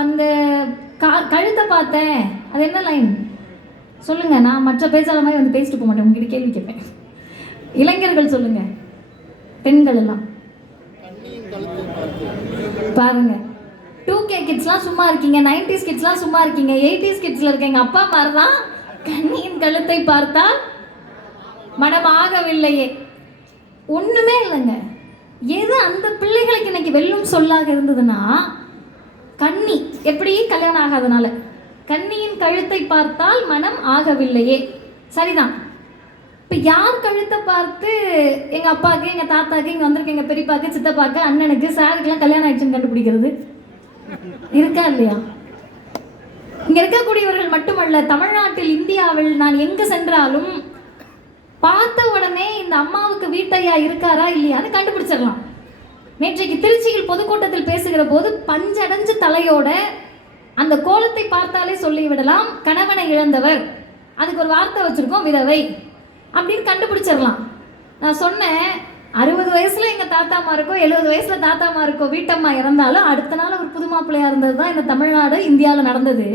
அந்த கழுத்தை பார்த்தேன். அது என்ன லைன் சொல்லுங்கள்? நான் மற்ற பேச்சாளர் மாதிரி வந்து பேசிட்டு போக மாட்டேன், உங்ககிட்ட கேள்வி கேட்பேன். இளைஞர்கள் சொல்லுங்கள், பெண்கள் எல்லாம் பாருங்க. 2K கிட்ஸ்லாம் சும்மா இருக்கீங்க, 90s கிட்ஸ்லாம் சும்மா இருக்கீங்க, 80s கிட்ஸில் இருக்க எங்கள் அப்பா மாதிரி தான் கண்ணியின் கழுத்தை பார்த்தால் மனம் ஆகவில்லையே. ஒன்றுமே இல்லைங்க. எது அந்த பிள்ளைகளுக்கு இன்னைக்கு வெல்லும் சொல்லாக இருந்ததுன்னா, கண்ணி எப்படி கல்யாணம் ஆகாதனால கண்ணியின் கழுத்தை பார்த்தால் மனம் ஆகவில்லையே. சரிதான். இப்போ யார் கழுத்தை பார்த்து எங்கள் அப்பாவுக்கு, எங்கள் தாத்தாக்கு, இங்கே வந்திருக்க எங்கள் பெரியப்பாக்கு, சித்தப்பாக்கு, அண்ணனுக்கு, சாருக்கெல்லாம் கல்யாணம் ஆயிடுச்சுன்னு கண்டுபிடிக்கிறது இருக்கா இல்லையா? இங்கே இருக்கக்கூடியவர்கள் மட்டுமல்ல, தமிழ்நாட்டில், இந்தியாவில் நான் எங்கே சென்றாலும் பார்த்த உடனே இந்த அம்மாவுக்கு வீட்டையா இருக்காரா இல்லையான்னு கண்டுபிடிச்சிடலாம். நேற்றைக்கு திருச்சியில் பொதுக்கூட்டத்தில் பேசுகிற போது பஞ்சடைஞ்சு தலையோட அந்த கோலத்தை பார்த்தாலே சொல்லிவிடலாம், கணவனை இழந்தவர். அதுக்கு ஒரு வார்த்தை வச்சுருக்கோம், விதவை அப்படின்னு கண்டுபிடிச்சிடலாம். நான் சொன்னேன், 60 வயசில் எங்கள் தாத்தாமா இருக்கோ, 70 வயசில் தாத்தாமா இருக்கோ வீட்டம்மா இறந்தாலும் அடுத்த நாள் ஒரு புது மாப்பிள்ளையாக இருந்தது தான் இந்த தமிழ்நாடு, இந்தியாவில் நடந்தது.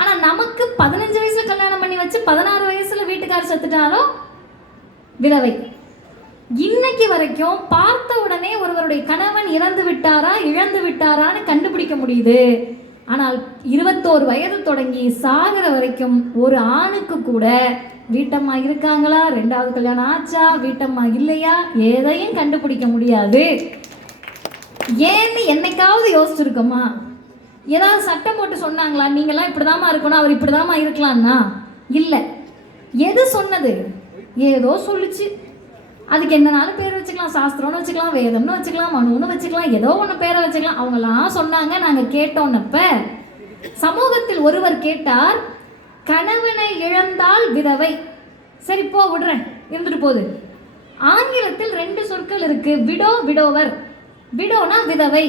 ஆனால் நமக்கு 15 வயசில் கல்யாணம் பண்ணி வச்சு 16 வயசில் வீட்டுக்காரர் செத்துட்டாலும் விதவை. இன்னைக்கு வரைக்கும் பார்த்த உடனே ஒருவருடைய கணவன் இறந்து விட்டாரா இழந்து விட்டாரான்னு கண்டுபிடிக்க முடியுது. ஆனால் 21 வயது தொடங்கி சாகிற வரைக்கும் ஒரு ஆணுக்கு கூட வீட்டம்மா இருக்காங்களா, 2வது கல்யாணம் ஆச்சா, வீட்டம்மா இல்லையா, எதையும் கண்டுபிடிக்க முடியாது. ஏன்னு என்னைக்காவது யோசிச்சிருக்கோமா? ஏதாவது சட்டம் போட்டு சொன்னாங்களா, நீங்களாம் இப்படிதாம்மா இருக்கணும், அவர் இப்படிதாம்மா இருக்கலாம்னா? இல்லை. எது சொன்னது? ஏதோ சொல்லிச்சு. அதுக்கு என்னனாலும் பேர் வச்சுக்கலாம், சாஸ்திரம்னு வச்சுக்கலாம், வேதம்னு வச்சுக்கலாம், மனுன்னு வச்சுக்கலாம், ஏதோ ஒன்று பேரை வச்சுக்கலாம். அவங்களாம் சொன்னாங்க, நாங்கள் கேட்டோன்னப்ப சமூகத்தில் ஒருவர் கேட்டார், கணவனை இழந்தால் விதவை. சரி போ விடுறேன், இருந்துட்டு போகுது. ஆங்கிலத்தில் 2 சொற்கள் இருக்கு, விடோ, விடோவர். விடோனா விதவை,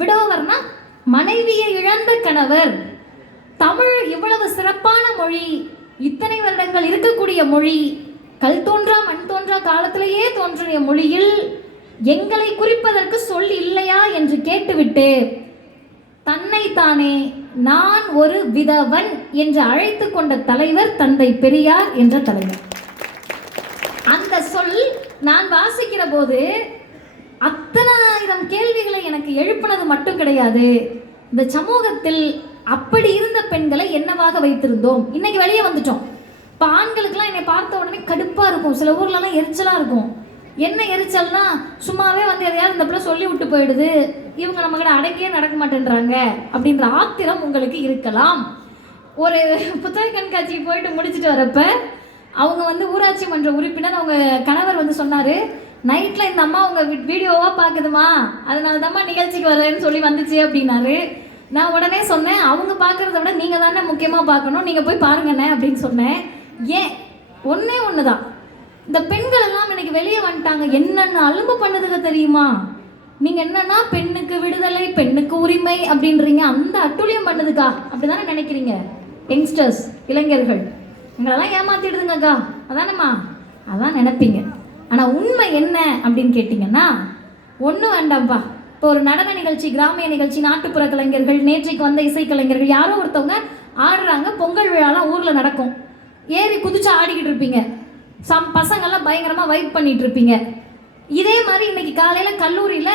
விடோவர்னா மனைவியை இழந்த கணவர். தமிழ் இவ்வளவு சிறப்பான மொழி, இத்தனை வருடங்கள் இருக்கக்கூடிய மொழி, கல் தோன்றா மண் தோன்றா காலத்திலேயே தோன்றிய மொழியில் எங்களை குறிப்பதற்கு சொல் இல்லையா என்று கேட்டுவிட்டு தன்னைத்தானே நான் ஒரு விதவன் என்று அழைத்து கொண்ட தலைவர் தந்தை பெரியார் என்ற தலைவர். அந்த சொல் நான் வாசிக்கிற போது அத்தனாயிரம் கேள்விகளை எனக்கு எழுப்பினது மட்டும் கிடையாது, இந்த சமூகத்தில் அப்படி இருந்த பெண்களை என்னவாக வைத்திருந்தோம். இன்னைக்கு வெளியே வந்துட்டோம். இப்போ ஆண்களுக்கெல்லாம் என்னை பார்த்த உடனே கடுப்பாக இருக்கும், சில ஊர்லலாம் எரிச்சலாக இருக்கும். என்ன எரிச்சல்னா, சும்மாவே வந்து எதையாவது இந்த பிள்ளை சொல்லி விட்டு போயிடுது, இவங்க நம்மகிட்ட அடங்கியே நடக்க மாட்டேன்றாங்க அப்படின்ற ஆத்திரம் உங்களுக்கு இருக்கலாம். ஒரு புத்தக கண்காட்சிக்கு போயிட்டு முடிச்சுட்டு வரப்ப அவங்க வந்து ஊராட்சி மன்ற உறுப்பினர், அவங்க கணவர் வந்து சொன்னார், நைட்டில் இந்த அம்மா உங்கள் வீடியோவாக பார்க்குதுமா, அதனால தான்மா நிகழ்ச்சிக்கு வரேன்னு சொல்லி வந்துச்சு அப்படின்னாரு. நான் உடனே சொன்னேன், அவங்க பார்க்குறத விட நீங்கள் தானே முக்கியமாக பார்க்கணும், நீங்கள் போய் பாருங்கண்ணே அப்படின்னு சொன்னேன். ஏன்? ஒன்றே ஒன்று தான், இந்த பெண்கள் எல்லாம் இன்னைக்கு வெளியே வந்துட்டாங்க. என்னென்ன அலும்பு பண்ணுதுங்க தெரியுமா? நீங்கள் என்னன்னா பெண்ணுக்கு விடுதலை, பெண்ணுக்கு உரிமை அப்படின்றீங்க, அந்த அட்டுழியம் பண்ணுதுக்கா, அப்படி தானே நினைக்கிறீங்க யங்ஸ்டர்ஸ், இளைஞர்கள். எங்களெல்லாம் ஏமாத்திடுதுங்கக்கா, அதானம்மா, அதான் நினைப்பீங்க. ஆனால் உண்மை என்ன அப்படின்னு கேட்டிங்கன்னா, ஒன்றும் வேண்டாம்ப்பா. இப்போ ஒரு நடன நிகழ்ச்சி, கிராமிய நிகழ்ச்சி, நாட்டுப்புற கலைஞர்கள், நேற்றைக்கு வந்த இசைக்கலைஞர்கள், யாரோ ஒருத்தவங்க ஆடுறாங்க, பொங்கல் விழாலாம் ஊரில் நடக்கும், ஏறி குதிச்சு ஆடிக்கிட்டு இருப்பீங்க, பசங்கள்லாம் பயங்கரமாக வைப் பண்ணிட்டு இருப்பீங்க. இதே மாதிரி இன்னைக்கு காலையில் கல்லூரியில்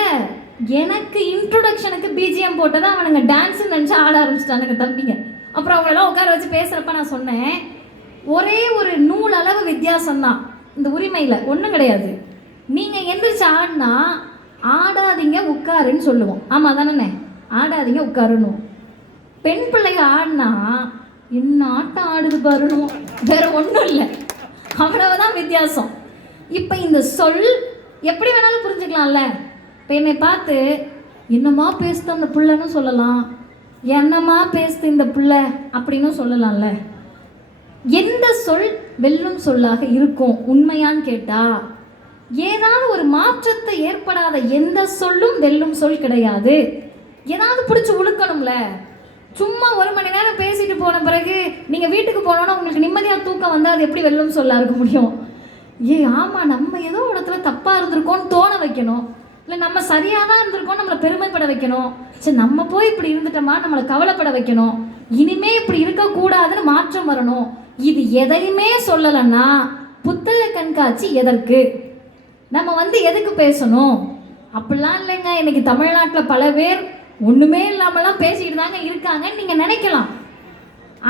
எனக்கு இன்ட்ரொடக்ஷனுக்கு பிஜிஎம் போட்டதான் அவனுங்க டான்ஸுன்னு நினச்சி ஆட ஆரம்பிச்சிட்டானுங்க தம்பிங்க. அப்புறம் அவங்களெல்லாம் உட்கார வச்சு பேசுகிறப்ப நான் சொன்னேன், ஒரே ஒரு நூல் அளவு வித்தியாசம்தான் இந்த உரிமையில், ஒன்றும் கிடையாது. நீங்கள் எந்திரிச்சு ஆடினா ஆடாதீங்க உட்காருன்னு சொல்லுவோம், ஆமாம் தானே, ஆடாதீங்க உட்காருன்னு. பெண் பிள்ளைங்க ஆடினா என்ன ஆட்டம் ஆடுது பாருணும், வேற ஒன்றும் இல்லை, அவ்வளவுதான் வித்தியாசம். இப்போ இந்த சொல் எப்படி வேணாலும் புரிஞ்சுக்கலாம்ல. இப்போ என்னை பார்த்து என்னம்மா பேசுது அந்த பிள்ளைன்னு சொல்லலாம், என்னம்மா பேசுது இந்த பிள்ளை அப்படின்னு சொல்லலாம்ல. எந்த சொல் வெல்லும் சொல்லாக இருக்கும் உண்மையான்னு கேட்டால் ஏதாவது ஒரு மாற்றத்தை ஏற்படாத எந்த சொல்லும் வெல்லும் சொல் கிடையாது. ஏதாவது பிடிச்சி உழுக்கணும்ல. சும்மா 1 மணி நேரம் பேசிட்டு போன பிறகு நீங்கள் வீட்டுக்கு போனோன்னா உங்களுக்கு நிம்மதியாக தூக்கம் வந்தால் அது எப்படி வெல்லும் சொல்ல இருக்க முடியும்? ஆமாம், நம்ம ஏதோ இடத்துல தப்பாக இருந்திருக்கோன்னு தோண வைக்கணும். இல்லை நம்ம சரியாக தான் இருந்திருக்கோம் நம்மளை பெருமைப்பட வைக்கணும். சரி, நம்ம போய் இப்படி இருந்துட்டோமா நம்மளை கவலைப்பட வைக்கணும். இனிமே இப்படி இருக்கக்கூடாதுன்னு மாற்றம் வரணும். இது எதையுமே சொல்லலைன்னா புத்தக கண்காட்சி எதற்கு? நம்ம எதுக்கு பேசணும்? அப்படிலாம் இல்லைங்க. இன்னைக்கு தமிழ்நாட்டில் பல பேர் ஒன்றுமே இல்லாமலாம் பேசிக்கிட்டு தாங்க இருக்காங்கன்னு நீங்கள் நினைக்கலாம்.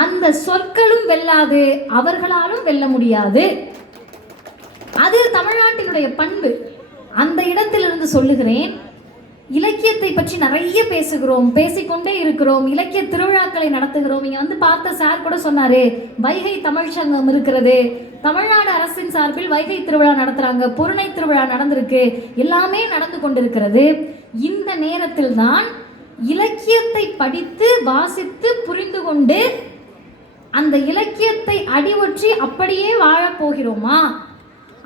அந்த சொற்களும் வெல்லாது, அவர்களாலும் வெல்ல முடியாது. அது தமிழ்நாட்டினுடைய பண்பு. அந்த இடத்திலிருந்து சொல்லுகிறேன். இலக்கியத்தை பற்றி நிறைய பேசுகிறோம், பேசிக்கொண்டே இருக்கிறோம். இலக்கிய திருவிழாக்களை நடத்துகிறோம். இங்கே பார்த்த சார் கூட சொன்னார், வைகை தமிழ் சங்கம் இருக்கிறது, தமிழ்நாடு அரசின் சார்பில் வைகை திருவிழா நடத்துகிறாங்க, பொருணை திருவிழா நடந்திருக்கு, எல்லாமே நடந்து கொண்டிருக்கிறது. இந்த நேரத்தில் தான் இலக்கியத்தை படித்து வாசித்து புரிந்து கொண்டு அந்த இலக்கியத்தை அடிவொற்றி அப்படியே வாழப்போகிறோமா,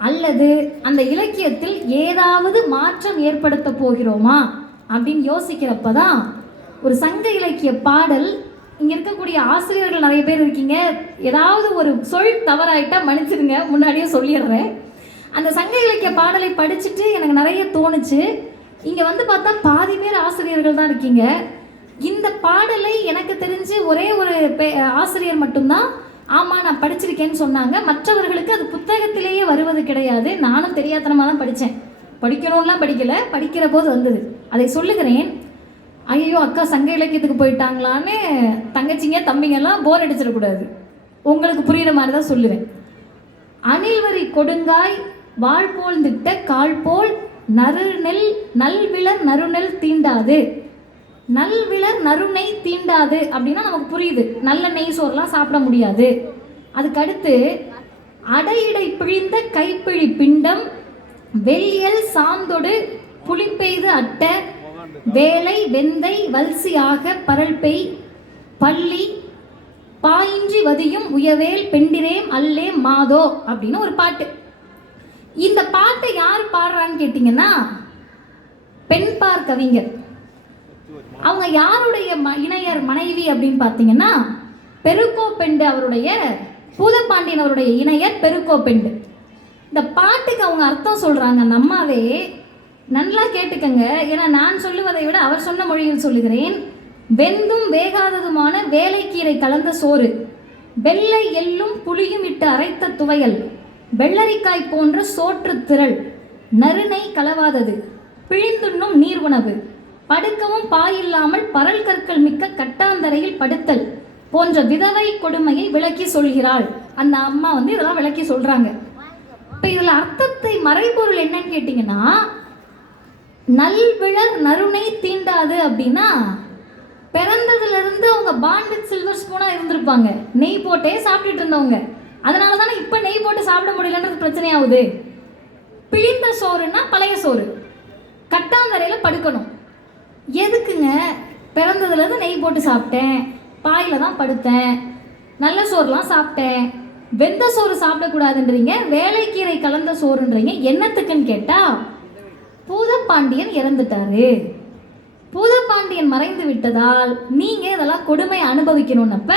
அல்லது அந்த இலக்கியத்தில் ஏதாவது மாற்றம் ஏற்படுத்த போகிறோமா அப்படின்னு யோசிக்கிறப்ப தான் ஒரு சங்க இலக்கிய பாடல். இங்கே இருக்கக்கூடிய ஆசிரியர்கள் நிறைய பேர் இருக்கீங்க, ஏதாவது ஒரு சொல் தவறாயிட்டா மன்னிச்சிருங்க, முன்னாடியே சொல்லிடுறேன். அந்த சங்க இலக்கிய பாடலை படிச்சுட்டு எனக்கு நிறைய தோணுச்சு. இங்கே பார்த்தா பாதி பேர் ஆசிரியர்கள் தான் இருக்கீங்க. இந்த பாடலை எனக்கு தெரிஞ்சு ஒரே ஒரு ஆசிரியர் மட்டும்தான் ஆமாம் நான் படிச்சிருக்கேன்னு சொன்னாங்க. மற்றவர்களுக்கு அது புத்தகத்திலேயே வருவது கிடையாது. நானும் தெரியாதனமாக தான் படித்தேன், படிக்கணும்லாம் படிக்கலை, படிக்கிற போது வந்தது. அதை சொல்லுகிறேன். ஐயோ அக்கா சங்க இலக்கியத்துக்கு போயிட்டாங்களான்னு தங்கச்சிங்க தம்பிங்கெல்லாம் போர் அடிச்சிடக்கூடாது, உங்களுக்கு புரிகிற மாதிரி தான் சொல்லுவேன். அணில்வரி கொடுங்காய் வாழ்போல் திட்ட கால்போல் நறுநெல் நல்விளர் நறுநெல் தீண்டாது. நல்விளர் நறுநெய் தீண்டாது அப்படின்னா நமக்கு புரியுது, நல்ல நெய் சோறுலாம் சாப்பிட முடியாது. அதுக்கடுத்து அடையிடை பிழிந்த கைப்பிழி பிண்டம் வெள்ளியல் சாந்தொடு புளிப்பெய்து அட்ட வேலை வெந்தை வல்சியாக பரல்பெய் பள்ளி பாயின்றி வதியும் உயவேல் பெண்டிரேம் அல்லே மாதோ அப்படின்னு ஒரு பாட்டு. இந்த பாட்டை யார் பாடுறான்னு கேட்டிங்கன்னா பெண்பார் கவிஞர். அவங்க யாருடைய இணையர் மனைவி அப்படின்னு பார்த்தீங்கன்னா பெருக்கோப்பெண்டு, அவருடைய பூதப்பாண்டியன் அவருடைய இணையர் பெருக்கோப்பெண்டு. இந்த பாட்டுக்கு அவங்க அர்த்தம் சொல்கிறாங்க. அந்த அம்மாவே நல்லா கேட்டுக்கங்க, ஏன்னா நான் சொல்லுவதை விட அவர் சொன்ன மொழியில் சொல்லுகிறேன். வெந்தும் வேகாததுமான வேலைக்கீரை கலந்த சோறு, வெள்ளை எள்ளும் புளியும் இட்டு அரைத்த துவையல், வெள்ளரிக்காய் போன்ற சோற்று திரள், நறுநெய் கலவாதது, பிழிந்துண்ணும் நீர் உணவு, படுக்கவும் பாயில்லாமல் பரல் கற்கள் மிக்க கட்டாந்தரையில் படுத்தல் போன்ற விதவை கொடுமையை விளக்கி சொல்கிறாள். அந்த அம்மா இதெல்லாம் விளக்கி சொல்றாங்க. இப்போ இதில் அர்த்தத்தை மறைபொருள் என்னன்னு கேட்டிங்கன்னா, நல்விழர் நறுநெய் தீண்டாது அப்படின்னா பிறந்ததுலேருந்து அவங்க பாண்ட் வித் சில்வர் ஸ்பூனாக இருந்திருப்பாங்க, நெய் போட்டே சாப்பிட்டுட்டு இருந்தவங்க. அதனால தானே இப்போ நெய் போட்டு சாப்பிட முடியலன்றது பிரச்சனையாகுது. பிழிந்த சோறுன்னா பழைய சோறு, கட்டாந்தரையில் படுக்கணும். எதுக்குங்க? பிறந்ததுலேருந்து நெய் போட்டு சாப்பிட்டேன், பாயில் தான் படுத்தேன், நல்ல சோறுலாம் சாப்பிட்டேன், வெந்த சோறு சாப்பிடக்கூடாதுன்றீங்க, வேலைக்கீரை கலந்த சோறுன்றீங்க. என்னத்துக்குன்னு கேட்டால் பூதப்பாண்டியன் இறந்துட்டாரு, பூதப்பாண்டியன் மறைந்து விட்டதால் நீங்கள் இதெல்லாம் கொடுமை அனுபவிக்கணும்னப்ப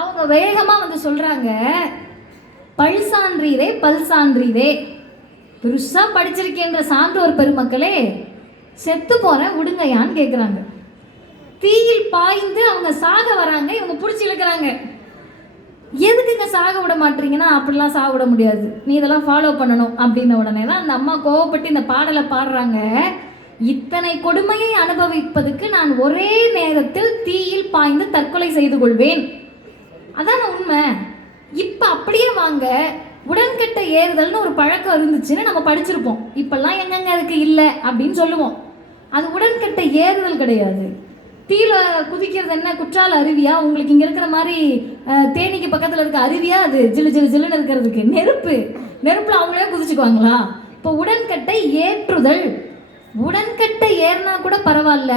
அவங்க வேகமாக சொல்கிறாங்க, பல்சான்றீரே பல்சான்றீரே. பெருசாக படிச்சிருக்கேன்ற சான்றோர் பெருமக்களே, செத்து போகிறேன் விடுங்கயான்னு கேட்குறாங்க. தீயில் பாய்ந்து அவங்க சாக வராங்க, இவங்க பிடிச்சி இழுக்கிறாங்க. எதுக்குங்க சாக விட மாட்டீங்கன்னா, அப்படிலாம் சாக விட முடியாது, நீ இதெல்லாம் ஃபாலோ பண்ணணும் அப்படின்ன உடனே தான் அந்த அம்மா கோவப்பட்டு இந்த பாடலை பாடுறாங்க. இத்தனை கொடுமையை அனுபவிப்பதுக்கு நான் ஒரே நேரத்தில் தீயில் பாய்ந்து தற்கொலை செய்து கொள்வேன். அதான் உண்மை. இப்போ அப்படியே வாங்க, உடன்கட்டை ஏறுதல்னு ஒரு பழக்கம் இருந்துச்சுன்னு நம்ம படிச்சிருப்போம். இப்பெல்லாம் எங்கெங்க அதுக்கு இல்லை அப்படின்னு சொல்லுவோம். அது உடன்கட்டை ஏறுதல் கிடையாது. தீல குதிக்கிறது என்ன குற்றால அருவியா? உங்களுக்கு இங்கே இருக்கிற மாதிரி தேனிக்கு பக்கத்தில் இருக்க அருவியா? அது ஜில்லு ஜில்லு ஜில்லுன்னு இருக்கிறதுக்கு நெருப்பில் அவங்களே குதிச்சுக்குவாங்களா? இப்போ உடன்கட்டை ஏற்றுதல். உடன்கட்டை ஏறினா கூட பரவாயில்ல,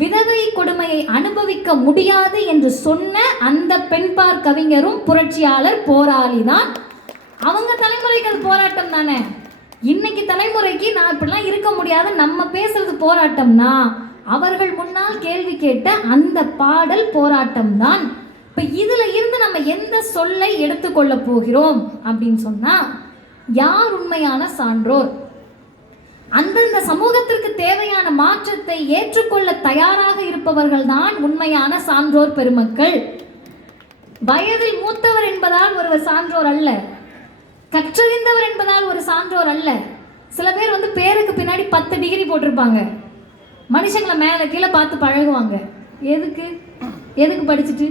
விதவை கொடுமையை அனுபவிக்க முடியாது என்று சொன்ன அந்த பெண்பார் கவிஞரும் புரட்சியாளர் போராளி தான். அவங்க தலைமுறைக்கு அது போராட்டம் தானே. இன்னைக்கு தலைமுறைக்கு நான் இப்படிலாம் இருக்க முடியாது, நம்ம பேசுறது போராட்டம்னா அவர்கள் முன்னால் கேள்வி கேட்ட அந்த பாடல் போராட்டம் தான். இப்போ இதில் இருந்து நம்ம எந்த சொல்லை எடுத்துக்கொள்ள போகிறோம் அப்படின்னு சொன்னால், யார் உண்மையான சான்றோர்? அந்தந்த சமூகத்திற்கு தேவையான மாற்றத்தை ஏற்றுக்கொள்ள தயாராக இருப்பவர்கள் தான் உண்மையான சான்றோர் பெருமக்கள். வயதில் மூத்தவர் என்பதால் ஒருவர் சான்றோர் அல்ல, கற்றறிந்தவர் என்பதால் ஒரு சான்றோர் அல்ல. சில பேர் வந்து பேருக்கு பின்னாடி 10 டிகிரி போட்டிருப்பாங்க, மனுஷங்களை மேலே கீழே பார்த்து பழகுவாங்க. எதுக்கு படிச்சுட்டு?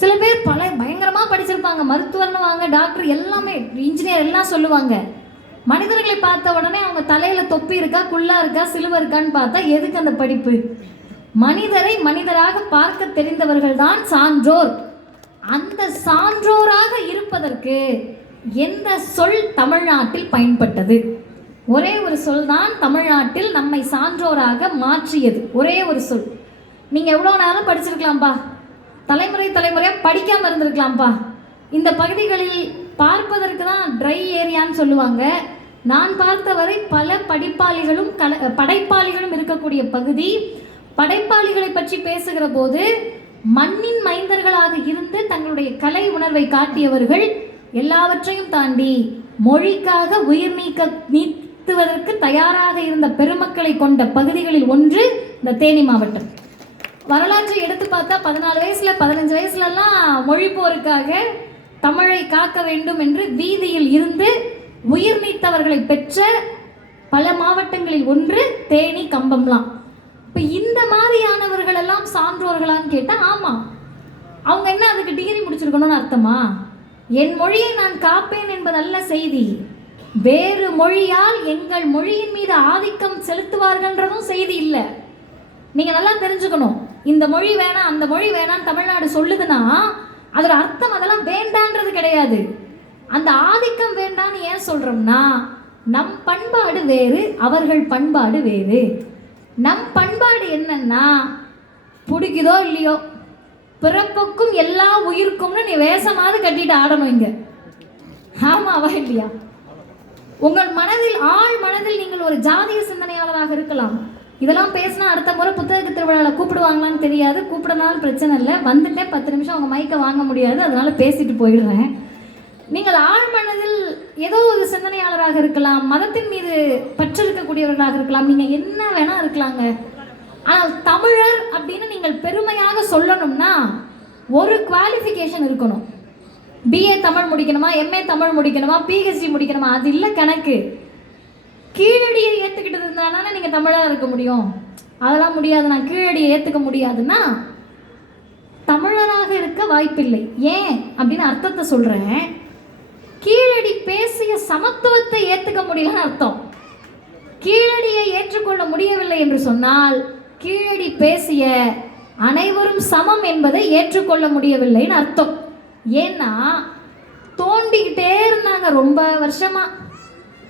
சில பேர் பயங்கரமாக படிச்சிருப்பாங்க, மருத்துவர்னு வாங்க, டாக்டர் எல்லாமே, இன்ஜினியர் எல்லாம் சொல்லுவாங்க. மனிதர்களை பார்த்த உடனே அவங்க தலையில் தொப்பி இருக்கா, குள்ளா இருக்கா, சிலுவை இருக்கான்னு பார்த்தா எதுக்கு அந்த படிப்பு? மனிதரை மனிதராக பார்க்க தெரிந்தவர்கள் தான் சான்றோர். அந்த சான்றோராக இருப்பதற்கு எந்த சொல் தமிழ்நாட்டில் பயன்பட்டது? ஒரே ஒரு சொல் தான் தமிழ்நாட்டில் நம்மை சான்றோராக மாற்றியது. ஒரே ஒரு சொல். நீங்கள் எவ்வளோ நேரம் படிச்சிருக்கலாம்ப்பா, தலைமுறையாக படிக்காமல் இருந்திருக்கலாம்ப்பா. இந்த பகுதிகளில் பார்ப்பதற்கு தான் ட்ரை ஏரியான்னு சொல்லுவாங்க. நான் பார்த்தவரை பல படிப்பாளிகளும் படைப்பாளிகளும் இருக்கக்கூடிய பகுதி. படைப்பாளிகளை பற்றி பேசுகிற போது மண்ணின் மைந்தர்களாக இருந்து தங்களுடைய கலை உணர்வை காட்டியவர்கள், எல்லாவற்றையும் தாண்டி மொழிக்காக உயிர் நீக்குவதற்கு தயாராக இருந்த பெருமக்களை கொண்ட பகுதிகளில் ஒன்று இந்த தேனி மாவட்டம். வரலாற்றை எடுத்து பார்த்தா 14 வயசுல 15 வயசுலலாம் மொழி போருக்காக தமிழை காக்க வேண்டும் என்று வீதியில் இருந்து உயிர் நீத்தவர்களை பெற்ற பல மாவட்டங்களில் ஒன்று தேனி, கம்பம்லாம். இப்போ இந்த மாதிரியானவர்கள் எல்லாம் சான்றோர்களான்னு கேட்டால் ஆமாம். அவங்க என்ன அதுக்கு டிகிரி முடிச்சிருக்கணும்னு அர்த்தமா? என் மொழியை நான் காப்பேன் என்பதல்ல செய்தி. வேறு மொழியால் எங்கள் மொழியின் மீது ஆதிக்கம் செலுத்துவார்கள்ன்றதும் செய்தி இல்லை. நீங்கள் நல்லா தெரிஞ்சுக்கணும். இந்த மொழி வேணாம், அந்த மொழி வேணான்னு தமிழ்நாடு சொல்லுதுன்னா அதோட அர்த்தம் அதெல்லாம் வேண்டான்றது கிடையாது. அந்த ஆதிக்கம் வேண்டான்னு ஏன் சொல்கிறோம்னா, நம் பண்பாடு வேறு, அவர்கள் பண்பாடு வேறு. நம் பண்பாடு என்னன்னா, பிடிக்குதோ இல்லையோ பிறப்புக்கும் எல்லா உயிருக்கும்னு நீ வேஷமாவது கட்டிட்டு ஆடணும் இங்க. ஆமாவா இல்லையா? உங்கள் மனதில், ஆழ் மனதில் நீங்கள் ஒரு ஜாதிய சிந்தனையாளராக இருக்கலாம். இதெல்லாம் பேசினா அடுத்த முறை புத்தக திருவிழாவில் கூப்பிடுவாங்களான்னு தெரியாது. கூப்பிடனாலும் பிரச்சனை இல்லை, வந்துட்டேன் 10 நிமிஷம் அவங்க மைக்கை வாங்க முடியாது, அதனால பேசிட்டு போயிடுறேன். நீங்கள் ஆழ் மனதில் ஏதோ ஒரு சிந்தனையாளராக இருக்கலாம், மதத்தின் மீது பற்று இருக்கக்கூடியவர்களாக இருக்கலாம், நீங்கள் என்ன வேணால் இருக்கலாங்க. ஆனால் தமிழர் அப்படின்னு நீங்கள் பெருமையாக சொல்லணும்னா ஒரு குவாலிஃபிகேஷன் இருக்கணும். பிஏ தமிழ் முடிக்கணுமா, எம்ஏ தமிழ் முடிக்கணுமா, பிஹெச்டி முடிக்கணுமா, அது இல்லை கணக்கு. கீழடியை ஏற்றுக்கிட்டு இருந்தானா நீங்கள் தமிழராக இருக்க முடியும்? அதெல்லாம் முடியாது. நான் கீழடியை ஏற்றுக்க முடியாதுன்னா தமிழராக இருக்க வாய்ப்பில்லை. ஏன் அப்படின்னு அர்த்தத்தை சொல்கிறேன். கீழடி பேசிய சமத்துவத்தை ஏற்றுக்க முடியலன்னு அர்த்தம். கீழடியை ஏற்றுக்கொள்ள முடியவில்லை என்று சொன்னால் கீழடி பேசிய அனைவரும் சமம் என்பதை ஏற்றுக்கொள்ள முடியவில்லைன்னு அர்த்தம். ஏன்னா தோண்டிக்கிட்டே இருந்தாங்க ரொம்ப வருஷமா.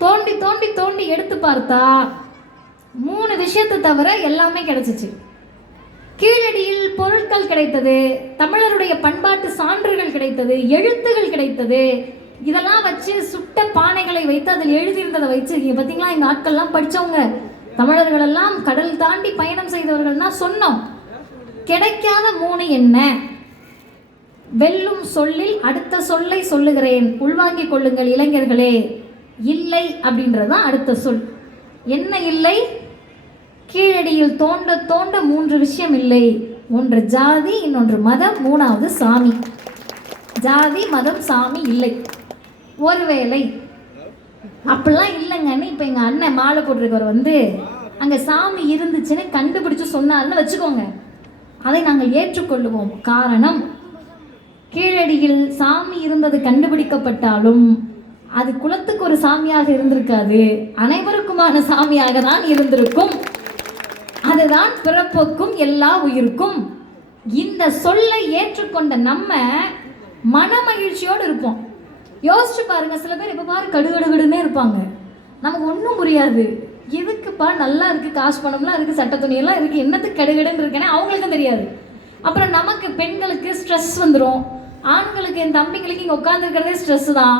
தோண்டி தோண்டி தோண்டி எடுத்து பார்த்தா 3 விஷயத்தை தவிர எல்லாமே கிடைச்சிச்சு. கீழடியில் பொருட்கள் கிடைத்தது, தமிழருடைய பண்பாட்டு சான்றுகள் கிடைத்தது, எழுத்துகள் கிடைத்தது. இதெல்லாம் வச்சு சுட்ட பானைகளை வைத்து அதில் எழுதியிருந்ததை வச்சு பார்த்தீங்களா, எங்கள் ஆட்கள்லாம் படித்தவங்க, தமிழர்கள் எல்லாம் கடல் தாண்டி பயணம் செய்தவர்கள்னா சொன்னோம். கிடைக்காத 3 என்ன? வெல்லும் சொல்லில் அடுத்த சொல்லை சொல்லுகிறேன், உள்வாங்கிக் கொள்ளுங்கள் இளைஞர்களே. இல்லை அப்படின்றது தான் அடுத்த சொல். என்ன இல்லை? கீழடியில் தோண்ட தோண்ட 3 விஷயம் இல்லை. ஒன்று ஜாதி, இன்னொன்று மதம், 3வது சாமி. ஜாதி, மதம், சாமி இல்லை. ஒருவேளை அப்படிலாம் இல்லைங்கன்னு இப்போ எங்கள் அண்ணன் மாலை போட்டிருக்கவர் வந்து அங்கே சாமி இருந்துச்சுன்னு கண்டுபிடிச்சு சொன்னார்னு வச்சுக்கோங்க, அதை நாங்கள் ஏற்றுக்கொள்ளுவோம். காரணம், கீழடியில் சாமி இருந்தது கண்டுபிடிக்கப்பட்டாலும் அது குலத்துக்கு ஒரு சாமியாக இருந்திருக்காது, அனைவருக்குமான சாமியாக தான் இருந்திருக்கும். அதுதான் பிறப்புக்கும் எல்லா உயிருக்கும். இந்த சொல்லை ஏற்றுக்கொண்ட நம்ம மன மகிழ்ச்சியோடு இருப்போம். யோசிச்சு பாருங்க, சில பேர் இப்போ பாரு கடுகடுகடுன்னே இருப்பாங்க. நமக்கு ஒன்றும் புரியாது. எதுக்குப்பா, நல்லா இருக்குது, காசு பணம்லாம் இருக்குது, சட்ட துணியெல்லாம் இருக்குது, என்னத்துக்கு கடுகடுன்னு இருக்கேன்னு அவங்களுக்கும் தெரியாது. அப்புறம் நமக்கு பெண்களுக்கு ஸ்ட்ரெஸ் வந்துடும், ஆண்களுக்கு என் தம்பிங்களுக்கு இங்கே உட்காந்துருக்கிறதே ஸ்ட்ரெஸ்ஸு தான்.